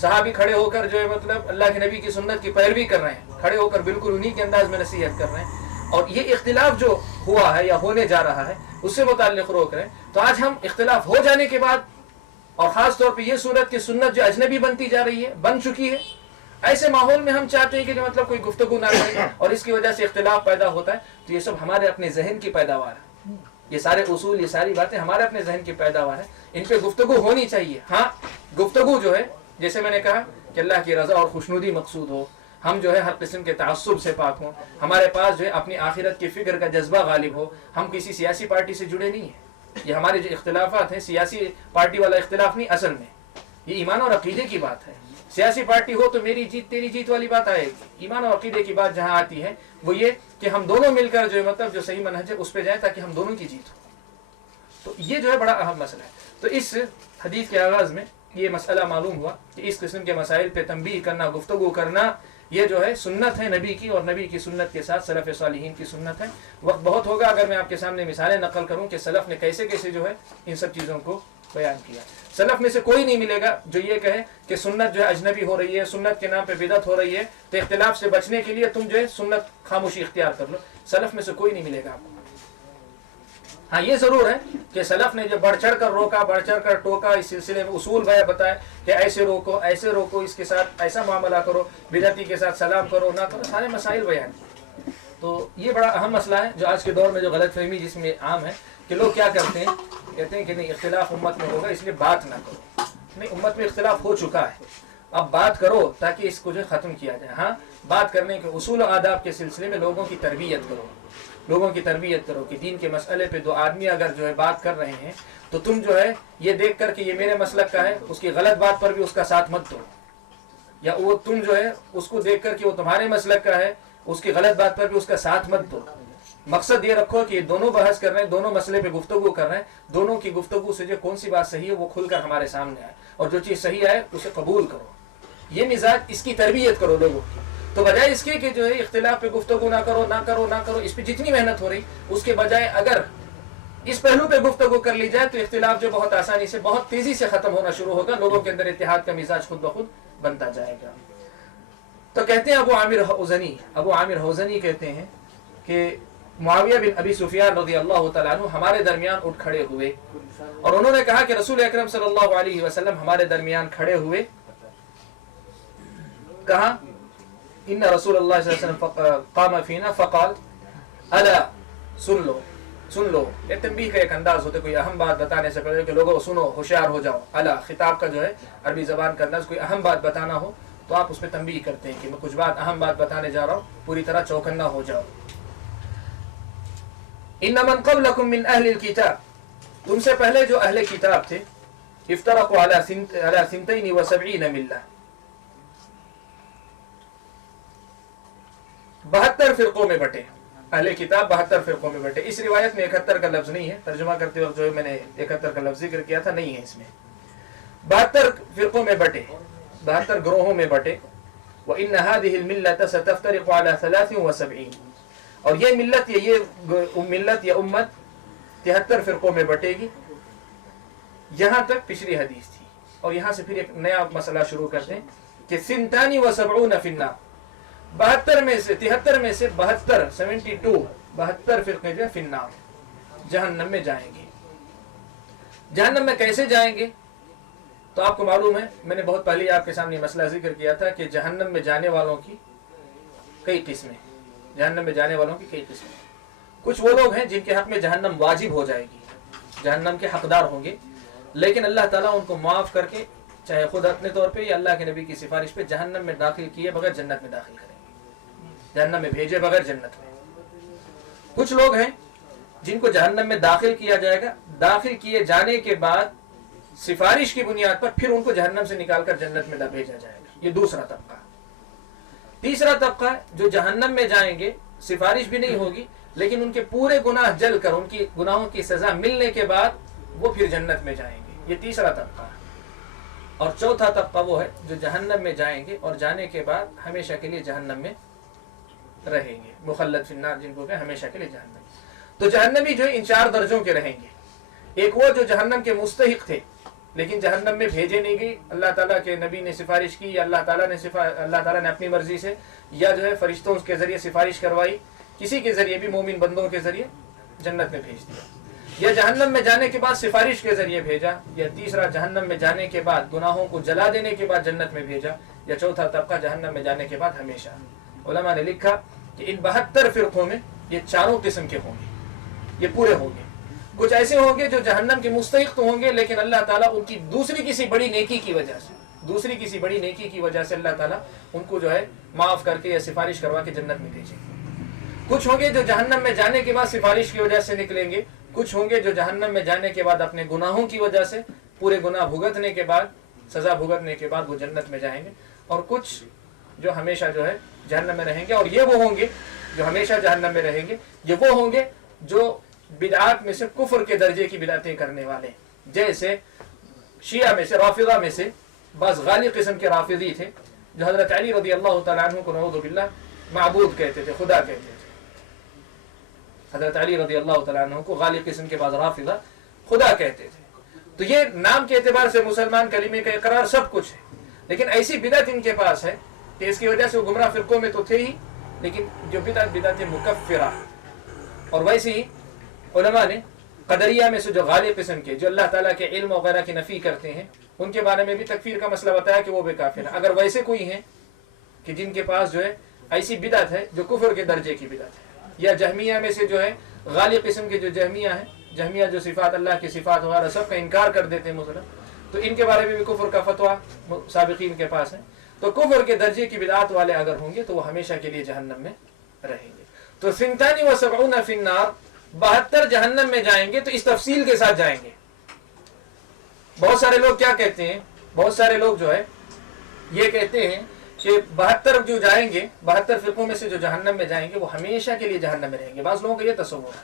صحابی کھڑے ہو کر جو ہے مطلب اللہ کے نبی کی سنت کی پیروی کر رہے ہیں، کھڑے ہو کر بالکل انہی کے انداز میں نصیحت کر رہے ہیں، اور یہ اختلاف جو ہوا ہے یا ہونے جا رہا ہے اس سے متعلق روک رہے ہیں۔ تو آج ہم اختلاف ہو جانے کے بعد اور خاص طور پہ یہ صورت کہ سنت جو اجنبی بنتی جا رہی ہے، بن چکی ہے، ایسے ماحول میں ہم چاہتے ہیں کہ مطلب کوئی گفتگو نہ کرے اور اس کی وجہ سے اختلاف پیدا ہوتا ہے، تو یہ سب ہمارے اپنے ذہن کی پیداوار ہے. یہ سارے اصول، یہ ساری باتیں ہمارے اپنے ذہن کی پیداوار ہے. ان پہ گفتگو ہونی چاہیے. ہاں گفتگو جو ہے جیسے میں نے کہا کہ اللہ کی رضا اور خوشنودی مقصود ہو، ہم جو ہے ہر قسم کے تعصب سے پاک ہوں، ہمارے پاس جو ہے اپنی آخرت کی فکر کا جذبہ غالب ہو. ہم کسی سیاسی پارٹی سے جڑے نہیں ہیں. یہ ہمارے جو اختلافات ہیں سیاسی پارٹی والا اختلاف نہیں، اصل میں یہ ایمان اور عقیدے کی بات ہے. سیاسی پارٹی ہو تو میری جیت تیری جیت والی بات آئے گی. ایمان اور عقیدے کی بات جہاں آتی ہے وہ یہ کہ ہم دونوں مل کر جو ہے مطلب جو صحیح منہج ہے اس پہ جائیں تاکہ ہم دونوں کی جیت ہو. تو یہ جو ہے بڑا اہم مسئلہ ہے. تو اس حدیث کے آغاز میں یہ مسئلہ معلوم ہوا کہ اس قسم کے مسائل پہ تنبیہ کرنا، گفتگو کرنا، یہ جو ہے سنت ہے نبی کی، اور نبی کی سنت کے ساتھ سلف صالحین کی سنت ہے. وقت بہت ہوگا اگر میں آپ کے سامنے مثالیں نقل کروں کہ سلف نے کیسے کیسے جو ہے ان سب چیزوں کو بیان کیا. سلف میں سے کوئی نہیں ملے گا جو یہ کہے کہ سنت جو ہے اجنبی ہو رہی ہے، سنت کے نام پہ بدعت ہو رہی ہے، تو اختلاف سے بچنے کے لیے تم جو ہے سنت خاموشی اختیار کر لو. سلف میں سے کوئی نہیں ملے گا آپ کو. ہاں یہ ضرور ہے کہ سلف نے جو بڑھ چڑھ کر روکا، بڑھ چڑھ کر ٹوکا، اس سلسلے میں اصول بتائے کہ ایسے روکو، ایسے روکو، اس کے ساتھ ایسا معاملہ کرو، بدعتی کے ساتھ سلام کرو نہ کرو، سارے مسائل بیان. تو یہ بڑا اہم مسئلہ ہے جو آج کے دور میں جو غلط فہمی جس میں عام ہے کہ لوگ کیا کرتے ہیں، کہتے ہیں کہ نہیں اختلاف امت میں ہوگا اس لیے بات نہ کرو. نہیں، امت میں اختلاف ہو چکا ہے، اب بات کرو تاکہ اس کو جو ختم کیا جائے. ہاں بات کرنے کے اصول و آداب کے سلسلے میں لوگوں کی تربیت کرو، لوگوں کی تربیت کرو کہ دین کے مسئلے پہ دو آدمی اگر جو ہے بات کر رہے ہیں تو تم جو ہے یہ دیکھ کر کہ یہ میرے مسلک کا ہے، اس کی غلط بات پر بھی اس کا ساتھ مت دو، یا وہ تم جو ہے اس کو دیکھ کر کہ وہ تمہارے مسلک کا ہے، اس کی غلط بات پر بھی اس کا ساتھ مت دو. مقصد یہ رکھو کہ دونوں بحث کر رہے ہیں، دونوں مسئلے پہ گفتگو کر رہے ہیں، دونوں کی گفتگو سے جو کون سی بات صحیح ہے وہ کھل کر ہمارے سامنے آئے، اور جو چیز صحیح آئے اسے قبول کرو. یہ مزاج، اس کی تربیت کرو لوگوں کی. تو بجائے اس کے کہ جو ہے اختلاف پہ گفتگو نہ کرو نہ کرو نہ کرو، اس پہ جتنی محنت ہو رہی اس کے بجائے اگر اس پہلو پہ گفتگو کر لی جائے تو اختلاف جو بہت آسانی سے، بہت تیزی سے ختم ہونا شروع ہوگا. لوگوں کے اندر اتحاد کا مزاج خود بخود بنتا جائے گا. تو کہتے ہیں ابو عامر حوزنی کہتے ہیں کہ معاویہ بن ابی سفیان رضی اللہ تعالیٰ عنہ ہمارے درمیان اٹھ کھڑے ہوئے اور انہوں نے کہا کہ رسول اکرم صلی اللہ علیہ وسلم ہمارے درمیان کھڑے ہوئے. کہا ان رسول اللہ صلی اللہ علیہ وسلم قام فینا فقال الا سن لو. یہ تنبیہ کا ایک انداز ہوتا ہے، کوئی اہم بات بتانے سے پہلے کہ لوگوں سنو، ہوشیار ہو جاؤ. الا خطاب کا جو ہے عربی زبان کا انداز، کوئی اہم بات بتانا ہو تو آپ اس پہ تنبیہ کرتے ہیں کہ میں کچھ بات اہم بات بتانے جا رہا ہوں، پوری طرح چوکنا ہو جاؤ. ان من قبلکم من اہل الکتاب، تم سے پہلے جو اہل کتاب تھے، افترقوا علی 72 ملہ، 72 فرقوں میں بٹے. اہل کتاب 72 فرقوں میں بٹے. اس روایت میں 71 کا لفظ نہیں ہے، ترجمہ کرتے وقت جو ہے میں نے 71 کا لفظ ذکر کیا تھا، نہیں ہے اس میں. 72 فرقوں میں بٹے، 72 گروہوں میں بٹے. وَإِنَّ هَذِهِ الْمِلَّةَ سَتَفْتَرِقُ عَلَى 73، اور یہ ملت یا امت 73 فرقوں میں بٹے گی. یہاں تک پچھلی حدیث تھی، اور یہاں سے پھر ایک نیا مسئلہ شروع کرتے ہیں کہ 72 فی النار، 72 میں سے 73 میں سے 72 فرقے جو فی النار، جہنم میں جائیں گے. جہنم میں کیسے جائیں گے؟ تو آپ کو معلوم ہے، میں نے بہت پہلے آپ کے سامنے مسئلہ ذکر کیا تھا کہ جہنم میں جانے والوں کی کئی قسمیں، جہنم میں جانے والوں کی کئی قسمیں. کچھ وہ لوگ ہیں جن کے حق میں جہنم واجب ہو جائے گی، جہنم کے حقدار ہوں گے، لیکن اللہ تعالیٰ ان کو معاف کر کے چاہے خود اپنے طور پہ یا اللہ کے نبی کی سفارش پہ جہنم میں داخل کیے بغیر جنت میں داخل کریں گے، جہنم میں بھیجے بغیر جنت میں. کچھ لوگ ہیں جن کو جہنم میں داخل کیا جائے گا، داخل کیے جانے کے بعد سفارش کی بنیاد پر پھر ان کو جہنم سے نکال کر جنت میں بھیجا جائے گا. یہ دوسرا طبقہ. تیسرا طبقہ جو جہنم میں جائیں گے، سفارش بھی نہیں ہوگی، لیکن ان کے پورے گناہ جل کر ان کی گناہوں کی سزا ملنے کے بعد وہ پھر جنت میں جائیں گے. یہ تیسرا طبقہ ہے. اور چوتھا طبقہ وہ ہے جو جہنم میں جائیں گے اور جانے کے بعد ہمیشہ کے لیے جہنم میں رہیں گے، مخلد فی النار جن کو کہ ہمیشہ کے لیے جہنم. تو جہنمی جو ہے ان 4 درجوں کے رہیں گے. ایک وہ جو جہنم کے مستحق تھے لیکن جہنم میں بھیجے نہیں گئی، اللہ تعالیٰ کے نبی نے سفارش کی یا اللہ تعالیٰ نے اپنی مرضی سے یا جو ہے فرشتوں کے ذریعے سفارش کروائی، کسی کے ذریعے بھی مومن بندوں کے ذریعے جنت میں بھیج دیا. یا جہنم میں جانے کے بعد سفارش کے ذریعے بھیجا، یا تیسرا جہنم میں جانے کے بعد گناہوں کو جلا دینے کے بعد جنت میں بھیجا، یا چوتھا طبقہ جہنم میں جانے کے بعد ہمیشہ۔ علماء نے لکھا کہ ان 72 فرقوں میں یہ چاروں قسم کے ہوں گے، یہ پورے ہوں گے۔ کچھ ایسے ہوں گے جو جہنم کے مستحق تو ہوں گے، لیکن اللہ تعالیٰ ان کی دوسری کسی بڑی نیکی کی وجہ سے اللہ تعالیٰ ان کو جو ہے معاف کر کے یا سفارش کروا کے جنت میں بھیجیں گے۔ کچھ ہوں گے جو جہنم میں جانے کے بعد سفارش کی وجہ سے نکلیں گے، کچھ ہوں گے جو جہنم میں جانے کے بعد اپنے گناہوں کی وجہ سے پورے گناہ بھگتنے کے بعد، سزا بھگتنے کے بعد وہ جنت میں جائیں گے، اور کچھ جو ہمیشہ جو ہے جہنم میں رہیں گے۔ اور یہ وہ ہوں گے جو ہمیشہ جہنم میں رہیں گے، یہ وہ ہوں گے جو بدعات میں سے کفر کے درجے کی بدعتیں کرنے والے، جیسے شیعہ میں سے، رافضہ میں سے بعض غالی قسم کے رافضی تھے جو حضرت علی رضی اللہ تعالیٰ عنہ کو نعوذ باللہ معبود کہتے تھے، خدا کہتے تھے۔ حضرت علی رضی اللہ تعالیٰ عنہ کو غالی قسم کے بعض رافضہ خدا کہتے تھے۔ تو یہ نام کے اعتبار سے مسلمان کلمے کا اقرار سب کچھ ہے، لیکن ایسی بدعت ان کے پاس ہے کہ اس کی وجہ سے وہ گمراہ فرقوں میں تو تھے ہی، لیکن جو بدعت مکفرہ۔ اور ویسے ہی علماء نے قدریہ میں سے جو غالی قسم کے، جو اللہ تعالیٰ کے علم وغیرہ کی نفی کرتے ہیں، ان کے بارے میں بھی تکفیر کا مسئلہ بتایا کہ وہ بھی کافر ہیں۔ اگر ویسے کوئی ہیں کہ جن کے پاس جو ہے ایسی بدعت ہے جو کفر کے درجے کی بدعت ہے، یا جہمیہ میں سے جو ہے غالی قسم کے جو جہمیہ ہیں، جہمیہ جو صفات اللہ کی صفات وغیرہ سب کا انکار کر دیتے ہیں مسلم، تو ان کے بارے میں بھی کفر کا فتویٰ سابقین کے پاس ہے۔ تو کفر کے درجے کی بدعات والے اگر ہوں گے تو وہ ہمیشہ کے لیے جہنم میں رہیں گے۔ تو 72 فی النار، 72 جہنم میں جائیں گے، تو اس تفصیل کے ساتھ جائیں گے۔ بہت سارے لوگ کیا کہتے ہیں، بہت سارے لوگ جو ہے یہ کہتے ہیں کہ 72 جو جائیں گے، 72 فرقوں میں سے جو جہنم میں جائیں گے وہ ہمیشہ کے لیے جہنم میں رہیں گے۔ بعض لوگوں کا یہ تصور ہے،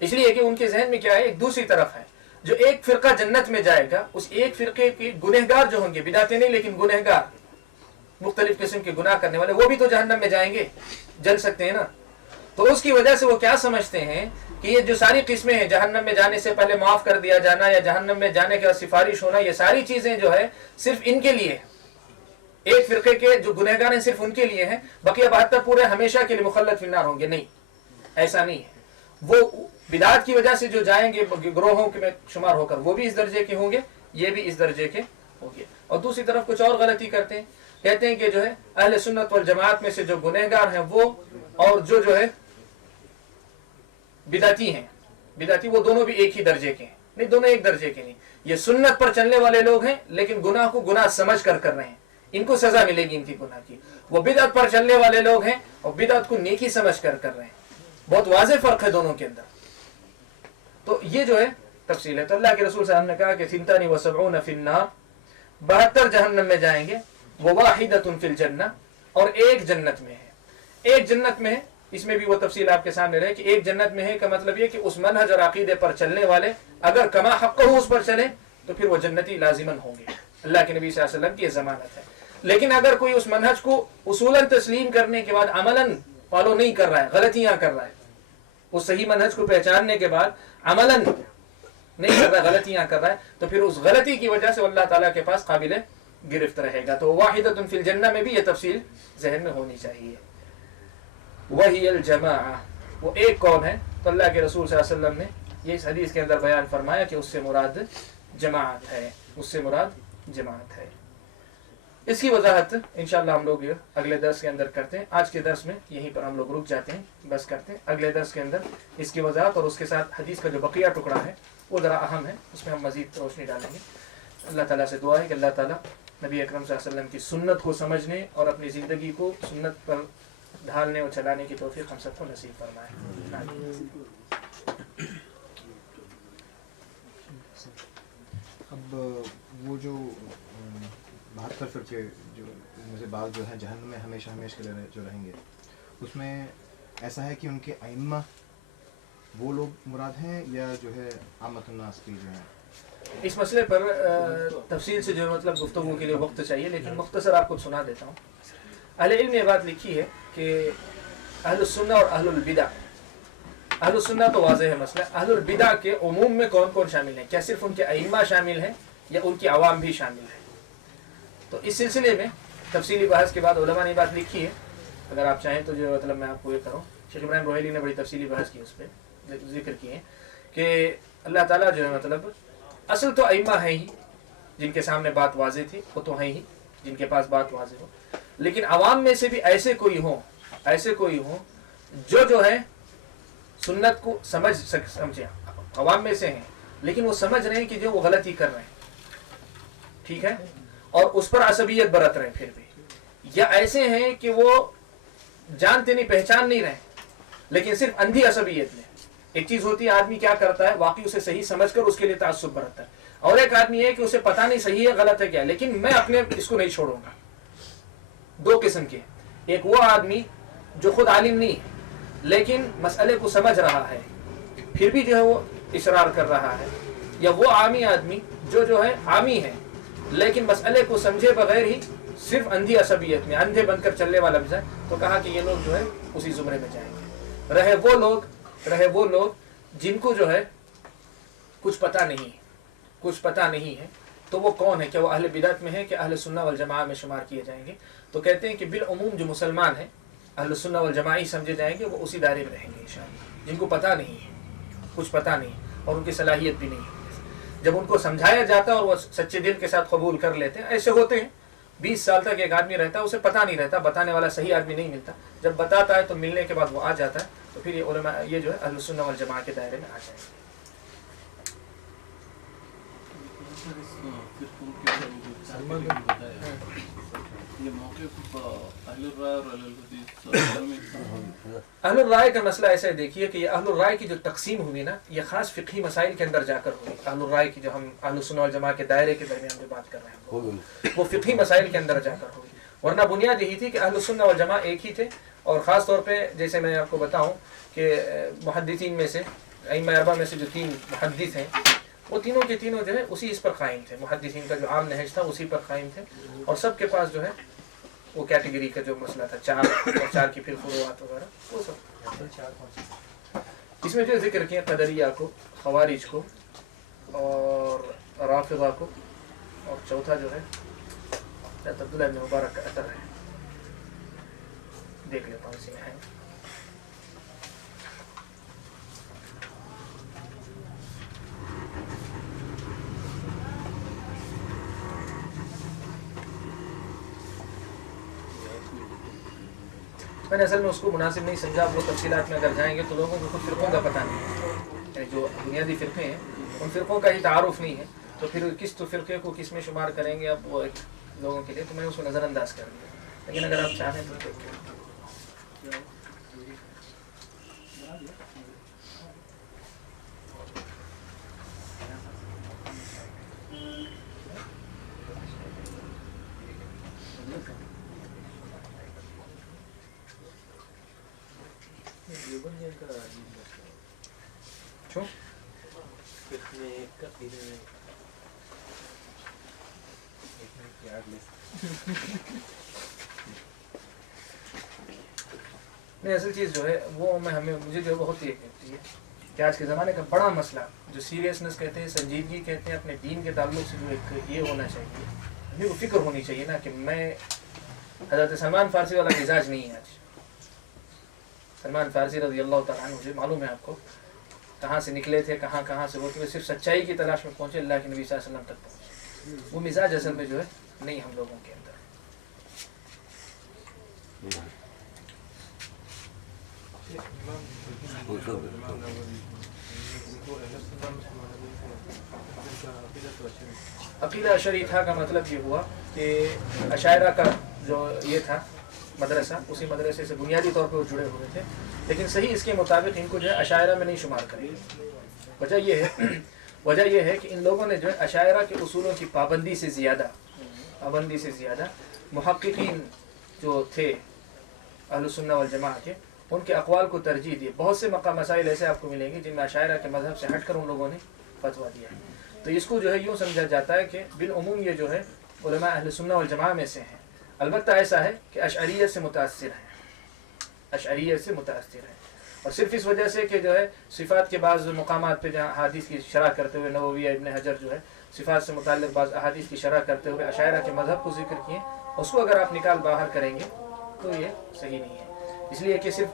اس لیے کہ ان کے ذہن میں کیا ہے، ایک دوسری طرف ہے۔ جو ایک فرقہ جنت میں جائے گا، اس ایک فرقے کے گنہگار جو ہوں گے، بدعتیں نہیں لیکن گنہگار، مختلف قسم کے گناہ کرنے والے، وہ بھی تو جہنم میں جائیں گے، جل سکتے ہیں نا۔ تو اس کی وجہ سے وہ کیا سمجھتے ہیں کہ یہ جو ساری قسمیں ہیں، جہنم میں جانے سے پہلے معاف کر دیا جانا یا جہنم میں جانے کے بعد سفارش ہونا، یہ ساری چیزیں جو ہے صرف ان کے لیے، ایک فرقے کے جو گنہگار ہیں صرف ان کے لیے ہیں، بقیہ 72 پورے ہمیشہ کے لیے مخلد فی النار ہوں گے۔ نہیں، ایسا نہیں ہے۔ وہ بدعات کی وجہ سے جو جائیں گے گروہوں میں شمار ہو کر، وہ بھی اس درجے کے ہوں گے، یہ بھی اس درجے کے ہوں گے۔ اور دوسری طرف کچھ اور غلطی کرتے ہیں، کہتے ہیں کہ جو ہے اہل سنت والجماعت میں سے جو گنہگار ہیں وہ، اور جو ہے بدعتی ہیں، بدعتی وہ دونوں بھی ایک ہی درجے کے ہیں۔ نہیں، دونوں ایک درجے کے نہیں۔ یہ سنت پر چلنے والے لوگ ہیں لیکن گناہ کو گناہ سمجھ کر رہے ہیں، ان کو سزا ملے گی ان کی گناہ کی۔ وہ بدعت پر چلنے والے لوگ ہیں اور بدعت کو نیکی سمجھ کر رہے ہیں۔ بہت واضح فرق ہے دونوں کے اندر۔ تو یہ جو ہے تفصیل ہے۔ تو اللہ کے رسول صلی اللہ علیہ وسلم نے کہا کہ 72 فی النار، 72 جہنم میں جائیں گے، وواحدۃ فی الجنہ، اور ایک جنت میں ہے۔ ایک جنت میں ہے، اس میں بھی وہ تفصیل آپ کے سامنے رہے کہ ایک جنت میں ہے کا مطلب یہ کہ اس منہج اور عقیدے پر چلنے والے اگر کما حق ہو اس پر چلے تو پھر وہ جنتی لازماً ہوں گے۔ اللہ کے نبی صلی اللہ علیہ وسلم کی یہ ضمانت ہے۔ لیکن اگر کوئی اس منہج کو اصولاً تسلیم کرنے کے بعد عملاً فالو نہیں کر رہا ہے، غلطیاں کر رہا ہے، اس صحیح منہج کو پہچاننے کے بعد عملاً نہیں کر رہا ہے، غلطیاں کر رہا ہے، تو پھر اس غلطی کی وجہ سے اللہ تعالیٰ کے پاس قابل گرفت رہے گا۔ تو واحدۃ فی الجنہ میں بھی یہ تفصیل ذہن میں ہونی چاہیے۔ وہی الجماعہ، وہ ایک کون ہے؟ تو اللہ کے رسول صلی اللہ علیہ وسلم نے یہ اس حدیث کے اندر بیان فرمایا کہ اس سے مراد جماعت ہے، اس سے مراد جماعت ہے۔ اس کی وضاحت انشاءاللہ ہم لوگ اگلے درس کے اندر کرتے ہیں۔ آج کے درس میں یہیں پر ہم لوگ رک جاتے ہیں، بس کرتے ہیں۔ اگلے درس کے اندر اس کی وضاحت اور اس کے ساتھ حدیث کا جو بقیہ ٹکڑا ہے وہ ذرا اہم ہے، اس میں ہم مزید روشنی ڈالیں گے۔ اللہ تعالیٰ سے دعا ہے کہ اللہ تعالیٰ نبی اکرم صلی اللہ علیہ وسلم کی سنت کو سمجھنے اور اپنی زندگی کو سنت پر ڈھالنے اور چلانے کی توفیق ہم سب کو نصیب فرمائے۔ اب وہ جو 72 فرقے جو میں سے بعض جو ہیں جہنم میں ہمیشہ کے لیے جو رہیں گے، اس میں ایسا ہے کہ ان کے ائمہ وہ لوگ مراد ہیں یا جو ہے عامۃ الناس کی جو ہیں؟ اس مسئلے پر تفصیل سے جو مطلب گفتگو کے لیے وقت چاہیے، لیکن مختصر آپ کو سنا دیتا ہوں۔ اہل علم نے یہ بات لکھی ہے کہ اہل السنہ اور اہل البدع، اہل السنہ تو واضح ہے مسئلہ، اہل البدع کے عموم میں کون کون شامل ہیں؟ کیا صرف ان کے ائمہ شامل ہیں یا ان کی عوام بھی شامل ہیں؟ تو اس سلسلے میں تفصیلی بحث کے بعد علماء نے بات لکھی ہے، اگر آپ چاہیں تو جو مطلب میں آپ کو یہ کروں، شیخ ابراہیم روحیلی نے بڑی تفصیلی بحث کی، اس پہ ذکر کیے ہیں کہ اللہ تعالیٰ جو ہے مطلب اصل تو ائمہ ہیں ہی جن کے سامنے بات واضح تھی، وہ تو ہیں ہی جن کے پاس بات واضح ہو، لیکن عوام میں سے بھی ایسے کوئی ہوں جو ہے سنت کو سمجھے، عوام میں سے ہیں لیکن وہ سمجھ رہے ہیں کہ جو وہ غلطی کر رہے ہیں، ٹھیک ہے، اور اس پر عصبیت برت رہے ہیں پھر بھی، یا ایسے ہیں کہ وہ جانتے نہیں پہچان نہیں رہے لیکن صرف اندھی عصبیت میں. ایک چیز ہوتی ہے آدمی کیا کرتا ہے واقعی اسے صحیح سمجھ کر اس کے لیے تعصب برتتا ہے، اور ایک آدمی ہے کہ اسے پتہ نہیں صحیح ہے غلط ہے کیا لیکن میں اپنے اس کو نہیں چھوڑوں گا. دو قسم کے، ایک وہ آدمی جو خود عالم نہیں ہے لیکن مسئلے کو سمجھ رہا ہے پھر بھی جو ہے وہ اصرار کر رہا ہے، یا وہ عامی آدمی جو ہے عامی ہے لیکن مسئلے کو سمجھے بغیر ہی صرف اندھی عصبیت میں اندھے بن کر چلنے والا بھی ہے. تو کہا کہ یہ لوگ جو ہے اسی زمرے میں جائیں گے. رہے وہ لوگ جن کو جو ہے کچھ پتہ نہیں ہے تو وہ کون ہے؟ کیا وہ اہل بدعت میں ہے کہ اہل سنہ والجماعہ میں شمار کیے جائیں گے؟ تو کہتے ہیں کہ بالعموم جو مسلمان ہیں اہل سنہ والجماعہ ہی سمجھے جائیں گے، وہ اسی دائرے میں رہیں گے انشاءاللہ. جن کو پتہ نہیں ہے، کچھ پتہ نہیں اور ان کی صلاحیت بھی نہیں ہے، جب ان کو سمجھایا جاتا ہے اور وہ سچے دل کے ساتھ قبول کر لیتے ہیں. ایسے ہوتے ہیں 20 سال تک ایک آدمی رہتا ہے اسے پتہ نہیں رہتا، بتانے والا صحیح آدمی نہیں ملتا، جب بتاتا ہے تو ملنے کے بعد وہ آ جاتا ہے، تو پھر یہ علماء یہ جو ہے اہل سنہ والجماعہ کے دائرے میں آ جائیں گے. اہل الرائے کا مسئلہ ایسا ہے، دیکھیے کہ یہ اہل الرائے کی جو تقسیم ہوئی نا یہ خاص فقہی مسائل کے اندر جا کر ہوئی. اہل الرائے کی جو ہم اہل سنہ والجماعہ کے دائرے کے درمیان جو بات کر رہے ہیں وہ فقہی مسائل کے اندر جا کر ہوئی، ورنہ بنیاد یہی تھی کہ اہل سنہ والجماعہ ایک ہی تھے. اور خاص طور پہ جیسے میں آپ کو بتاؤں کہ محدثین میں سے ائمہ اربعہ میں سے جو 3 محدث ہیں وہ تینوں کے تینوں جو ہے اسی اس پر قائم تھے. محدثین کا جو عام نہج تھا اسی پر قائم تھے، اور سب کے پاس جو ہے وہ کیٹیگری کا جو مسئلہ تھا 4 اور 4 کی پھر فروعات وغیرہ وہ سب. اس میں جو ذکر کیا قدریہ کو، خوارج کو اور رافضہ کو، اور چوتھا جو ہے عبداللہ بن مبارک کا اثر ہے. دیکھ لیتا ہوں اسی میں ہے. میں نے اصل میں اس کو مناسب نہیں سمجھا. وہ تفصیلات میں اگر جائیں گے تو لوگوں کو خود فرقوں کا پتہ نہیں ہے، جو بنیادی فرقے ہیں ان فرقوں کا ہی تعارف نہیں ہے، تو پھر کس تو فرقے کو کس میں شمار کریں گے اب وہ ایک لوگوں کے لیے، تو میں اس کو نظر انداز کر دیا. لیکن اگر آپ چاہیں تو نہیں، اصل چیز جو ہے وہ مجھے جو بہت ہی لگتی ہے کہ آج کے زمانے کا بڑا مسئلہ جو سیریسنس کہتے ہیں، سنجیدگی کہتے ہیں، اپنے دین کے تعلق سے جو ایک یہ ہونا چاہیے، ہمیں وہ فکر ہونی چاہیے نا کہ میں حضرت سلمان فارسی والا مزاج نہیں ہے. آج سلمان فارسی رضی اللہ تعالیٰ عنہ مجھے معلوم ہے آپ کو کہاں سے نکلے تھے، کہاں سے ہوتے ہوئے صرف سچائی کی تلاش میں پہنچے، اللہ کے نبی صلی اللہ علیہ وسلم تک پہنچے. وہ مزاج اصل میں جو ہے نہیں ہم لوگوں کے اندر. عقیدہ اشعری تھا کا مطلب یہ ہوا کہ اشاعرہ کا جو یہ تھا مدرسہ، اسی مدرسے سے بنیادی طور پہ وہ جڑے ہوئے تھے، لیکن صحیح اس کے مطابق ان کو جو ہے اشاعرہ میں نہیں شمار کریں. وجہ یہ ہے کہ ان لوگوں نے جو ہے اشاعرہ کے اصولوں کی پابندی سے زیادہ محققین جو تھے اہل سنہ والجماعہ کے، ان کے اقوال کو ترجیح دی. بہت سے مسائل ایسے آپ کو ملیں گے جن میں اشاعرہ کے مذہب سے ہٹ کر ان لوگوں نے فتویٰ دیا ہے. تو اس کو جو ہے یوں سمجھا جاتا ہے کہ بالعموم یہ جو ہے علماء اہل سنہ والجماعہ میں سے ہیں. البتہ ایسا ہے کہ اشعریت سے متاثر ہیں، اور صرف اس وجہ سے کہ جو ہے صفات کے بعض مقامات پہ جہاں احادیث کی شرح کرتے ہوئے نووی ابن حجر جو ہے صفات سے متعلق بعض احادیث کی شرح کرتے ہوئے اشاعرہ کے مذہب کو ذکر کیے، اس کو اگر آپ نکال باہر کریں گے تو یہ صحیح نہیں ہے. اس لیے کہ صرف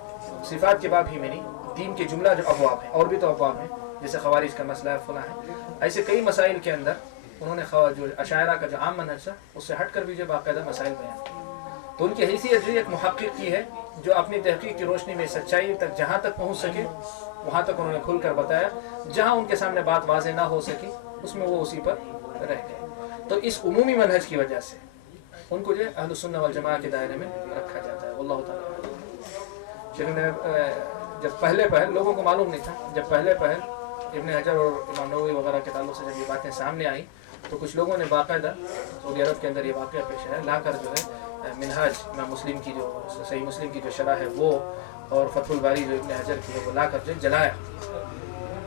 صفات کے باب ہی میں نہیں، دین کے جملہ جو ابواب ہیں اور بھی تو ابواب ہیں، جیسے خوارج کا مسئلہ ہے فلاں ہے، ایسے کئی مسائل کے اندر انہوں نے جو اشاعرہ کا جو عام منہج تھا اس سے ہٹ کر بھی جو باقاعدہ مسائل بیان کیے. تو ان کی حیثیت جو ایک محقق کی ہے جو اپنی تحقیق کی روشنی میں سچائی تک جہاں تک پہنچ سکے وہاں تک انہوں نے کھل کر بتایا، جہاں ان کے سامنے بات واضح نہ ہو سکی اس میں وہ اسی پر رہ گئے. تو اس عمومی منہج کی وجہ سے ان کو جو اہل السنہ والجماعہ کے دائرے میں رکھا جاتا ہے. واللہ تعالیٰ شیخ نے جب پہلے پہل لوگوں کو معلوم نہیں تھا، جب پہلے پہل ابن حجر اور امام نووی وغیرہ کے تعلق سے جب یہ باتیں سامنے آئیں تو کچھ لوگوں نے باقاعدہ سعودی عرب کے اندر یہ واقعہ پیش ہے لا کر جو ہے منہاج امام مسلم کی جو صحیح مسلم کی جو شرح ہے وہ اور فتح الباری جو ابن حجر کی ہے وہ لا کر جو جلایا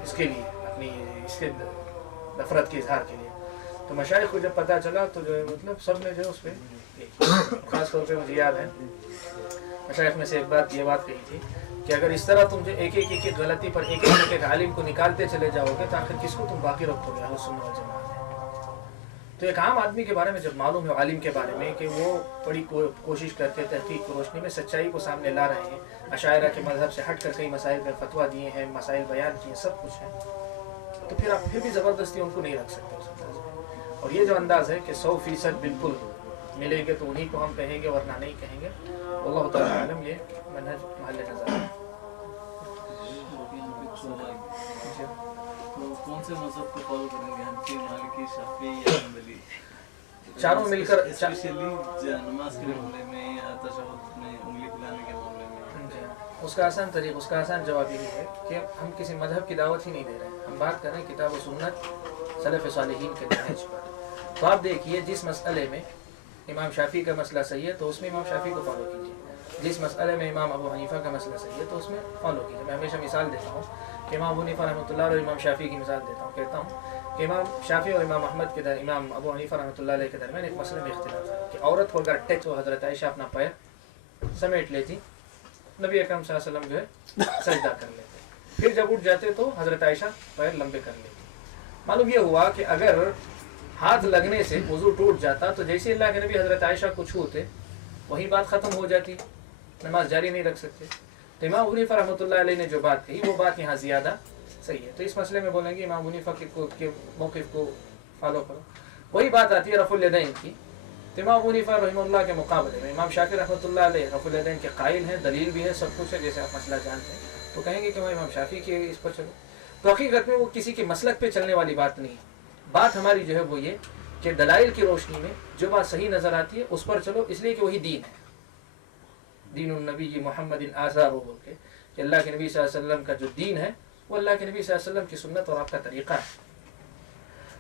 اس کے لیے اپنی اس کے نفرت کے اظہار کے لیے. تو مشائخ کو جب پتہ چلا تو جو ہے مطلب سب نے جو ہے اس پہ خاص طور پہ مجھے یاد ہے مشائخ میں سے ایک بات یہ بات کہی تھی کہ اگر اس طرح تم جو ایک ایک غلطی پر ایک عالم کو نکالتے چلے جاؤ گے تو آخر کس کو تم باقی رکھو گے اہل سنت والجماعت میں. تو ایک عام آدمی کے بارے میں جب معلوم ہے عالم کے بارے میں کہ وہ بڑی کوشش کر کے تحقیق کی روشنی میں سچائی کو سامنے لا رہے ہیں، اشاعرہ کے مذہب سے ہٹ کر کئی مسائل پر فتویٰ دیے ہیں، مسائل بیان کیے، سب کچھ ہے، تو پھر آپ پھر بھی زبردستی ان کو نہیں رکھ سکتے اس انداز میں. اور یہ جو انداز ہے کہ 100% بالکل ملیں گے تو انہیں کو ہم کہیں گے ورنہ نہیں کہیں گے، اللہ تعالیٰ عالم یہ منہج محل نظر ہے. تو کون سے مذہب کو فالو کریں گے، حنفی، مالکی، شافعی یا حنبلی؟ چاروں مل کر اسپیشلی نماز کے معاملے میں یا تشہد میں انگلی پھیلانے کے معاملے میں؟ اس کا آسان طریقہ، اس کا آسان جواب یہ ہے کہ ہم کسی مذہب کی دعوت ہی نہیں دے رہے ہیں، ہم بات کر رہے ہیں کتاب و سنت سلف صالحین کے منہج پر. تو آپ دیکھیے جس مسئلے میں امام شافعی کا مسئلہ صحیح ہے تو اس میں امام شافعی کو فالو کیجیے، جس مسئلے میں امام ابو حنیفہ کا مسئلہ صحیح ہے تو اس میں فالو کیجیے. میں ہمیشہ مثال دیتا ہوں کہ امام ابو حنیفہ رحمۃ اللہ اور امام شافعی کی مثال دیتا ہوں، کہتا ہوں کہ امام شافعی اور امام احمد کے امام ابو حنیفہ رحمۃ اللہ علیہ کے درمیان ایک مسئلے میں اختلاف ہے کہ عورت کو اگر ٹچ ہو حضرت عائشہ اپنا پیر سمیٹ لیتی، نبی اکرم صلی اللہ علیہ وسلم جو ہے سجدہ کر لیتے، پھر جب اٹھ جاتے تو حضرت عائشہ پیر لمبے کر لیتی. معلوم یہ ہوا کہ اگر ہاتھ لگنے سے وضو ٹوٹ جاتا تو جیسے اللہ کے نبی حضرت عائشہ کو چھوتے وہی بات ختم ہو جاتی، نماز جاری نہیں رکھ سکتے. تو امام ابو حنیفہ رحمۃ اللہ علیہ نے جو بات کہی وہ بات یہاں زیادہ صحیح ہے. تو اس مسئلے میں بولیں گے امام ابو حنیفہ کے موقف کو فالو کرو. وہی بات آتی ہے رفع الیدین کی، تو امام ابو حنیفہ رحمہ اللہ کے مقابلے میں امام شافعی رحمۃ اللہ علیہ رفع الیدین کے قائل ہیں، دلیل بھی ہے، سب کچھ ہے، جیسے آپ مسئلہ جانتے ہیں. تو کہیں گے کہ وہ امام شافعی کے اس پر چلو. تو حقیقت میں وہ کسی کے مسلک پہ چلنے والی بات نہیں ہے. بات ہماری جو ہے وہ یہ کہ دلائل کی روشنی میں جو بات صحیح نظر آتی ہے اس پر چلو، اس لیے کہ وہی دین ہے. دین النبی محمد آزار بول کے کہ اللہ کے نبی صلی اللہ علیہ وسلم کا جو دین ہے وہ اللہ کے نبی صلی اللہ علیہ وسلم کی سنت اور آپ کا طریقہ ہے.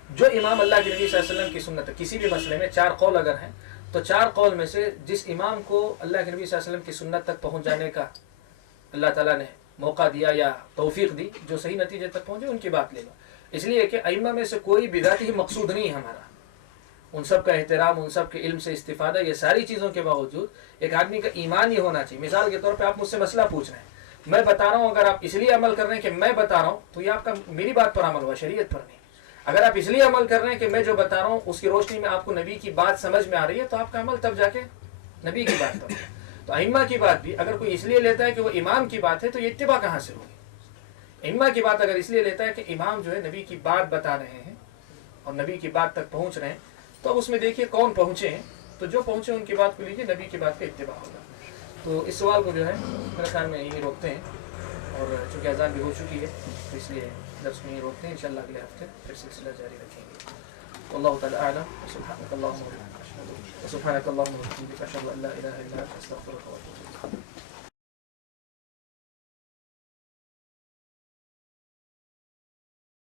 جو امام اللہ کے نبی صلی اللہ علیہ وسلم کی سنت ہے، کسی بھی مسئلے میں 4 قول اگر ہیں تو 4 قول میں سے جس امام کو اللہ کے نبی صلی اللہ علیہ وسلم کی سنت تک پہنچ جانے کا اللہ تعالیٰ نے موقع دیا یا توفیق دی، جو صحیح نتیجے تک پہنچے ان کی بات لے لو. اس لیے کہ ائمہ میں سے کوئی بدعت ہی مقصود نہیں ہے ہمارا، ان سب کا احترام، ان سب کے علم سے استفادہ، یہ ساری چیزوں کے باوجود ایک آدمی کا ایمان یہ ہونا چاہیے. مثال کے طور پہ آپ مجھ سے مسئلہ پوچھ رہے ہیں، میں بتا رہا ہوں، اگر آپ اس لیے عمل کر رہے ہیں کہ میں بتا رہا ہوں تو یہ آپ کا میری بات پر عمل ہوا، شریعت پر نہیں. اگر آپ اس لیے عمل کر رہے ہیں کہ میں جو بتا رہا ہوں اس کی روشنی میں آپ کو نبی کی بات سمجھ میں آ رہی ہے تو آپ کا عمل تب جا کے نبی کی بات پر. تو ائمہ کی بات بھی اگر کوئی اس لیے لیتا ہے کہ وہ امام کی بات ہے تو یہ اتباع کہاں سے ہوگی؟ ائمہ کی بات اگر اس لیے لیتا ہے کہ امام جو ہے نبی کی بات بتا رہے ہیں اور نبی کی بات تک پہنچ رہے ہیں تو اب اس میں دیکھیے کون پہنچے ہیں، تو جو پہنچے ان کی بات کو لیجیے، نبی کی بات کا اتباع ہوگا. تو اس سوال کو جو ہے میرے خیال میں یہی روکتے ہیں، اور چونکہ اذان بھی ہو چکی ہے تو اس لیے درس میں یہی روکتے ہیں. انشاءاللہ اگلے ہفتے پھر سلسلہ جاری رکھیں گے. واللہ تعالی اعلم. سبحانک اللہم وبحمدک اشہد ان لا الہ الا انت استغفرک واتوب الیک.